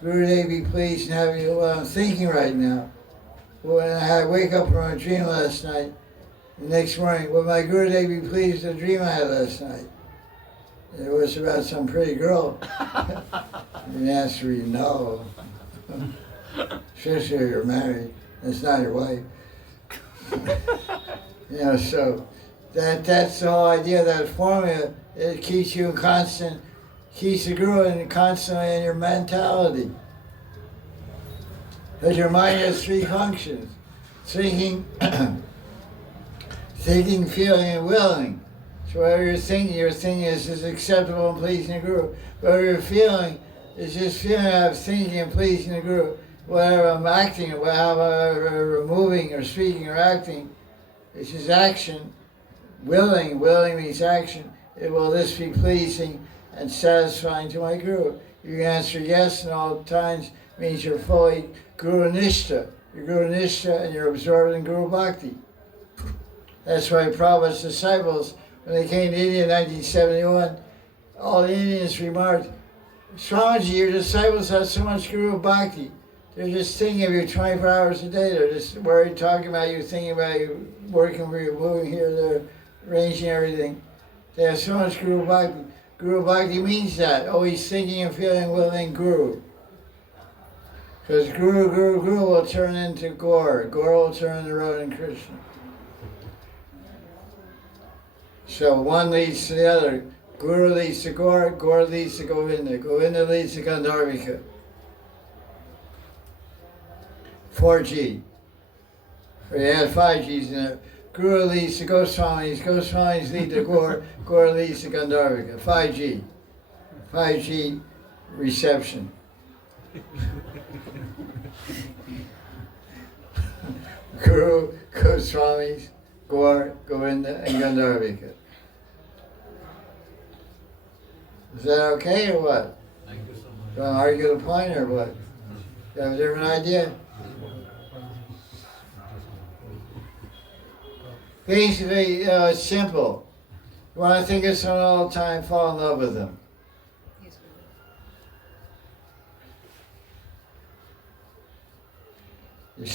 Guru Day be pleased in having what I'm thinking right now? When I wake up from a dream last night, the next morning, will my Guru Day be pleased with the dream I had last night? It was about some pretty girl. The answer is no. Especially if you're married. It's not your wife. So that's the whole idea of that formula. It keeps you in constant, keeps the Guru constantly in your mentality. Because your mind has three functions: thinking, thinking, feeling, and willing. So whatever you're thinking is acceptable and pleasing the Guru. Whatever you're feeling is just feeling I'm thinking and pleasing the Guru. Whatever I'm acting, whatever I'm moving or speaking or acting, it's just action. Willing means action. Will this be pleasing and satisfying to my Guru? You can answer yes, and all times means you're fully Guru Nishtha. You're Guru Nishtha and you're absorbed in Guru Bhakti. That's why Prabhupada's disciples, when they came to India in 1971, all the Indians remarked, Swamiji, your disciples have so much Guru Bhakti. They're just thinking of you 24 hours a day. They're just worried, talking about you, thinking about you, working for you, moving here, there, arranging everything. They have so much Guru Bhakti. Guru Bhakti means that, always thinking and feeling willing Guru. Because Guru will turn into Gaur. Gaur will turn into Radha and Krishna. So one leads to the other. Guru leads to Gaur, Gaur leads to Govinda, Govinda leads to Gandharvika. 4G. Or you add 5Gs in there. Guru leads to Goswamis, Goswamis lead to Gaur, Gaur leads to Gandharvika. 5G. 5G reception. Guru, Goswamis, Gaur, Govinda, and Gandharvika. Is that okay or what? Thank you so much. Do you want to argue the point or what? You have a different idea? Basically, it's simple. You want to think of someone all the time, fall in love with them.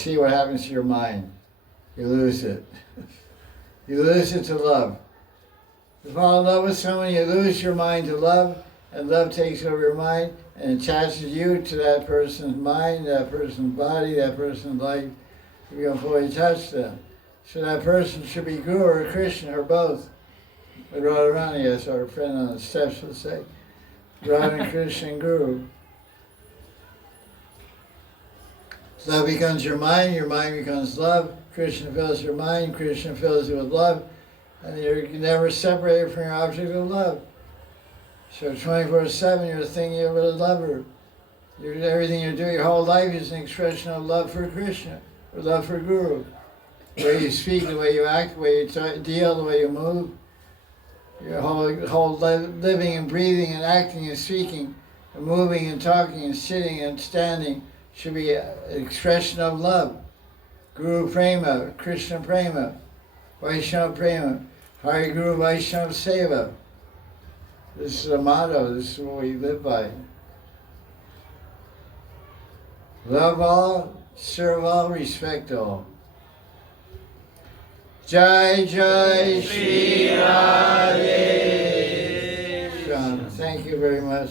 see what happens to your mind. You lose it. You lose it to love. If you fall in love with someone, you lose your mind to love, and love takes over your mind and attaches you to that person's mind, that person's body, that person's life. You can fully touch them. So that person should be Guru or Krishna or both. Like Radharani, as our friend on the steps would say. Radha and Krishna and Guru. Love becomes your mind becomes love. Krishna fills your mind, Krishna fills you with love, and you're never separated from your object of love. So 24/7 you're thinking of a lover. Everything you do, your whole life is an expression of love for Krishna, or love for Guru. The way you speak, the way you act, the way you deal, the way you move. Your whole living and breathing and acting and speaking, and moving and talking and sitting and standing should be an expression of love. Guru Prema, Krishna Prema, Vaishnava Prema, Hari Guru Vaishnava Seva. This is a motto, this is what we live by. Love all, serve all, respect all. Jaya Jaya Sri Radhe. Thank you very much.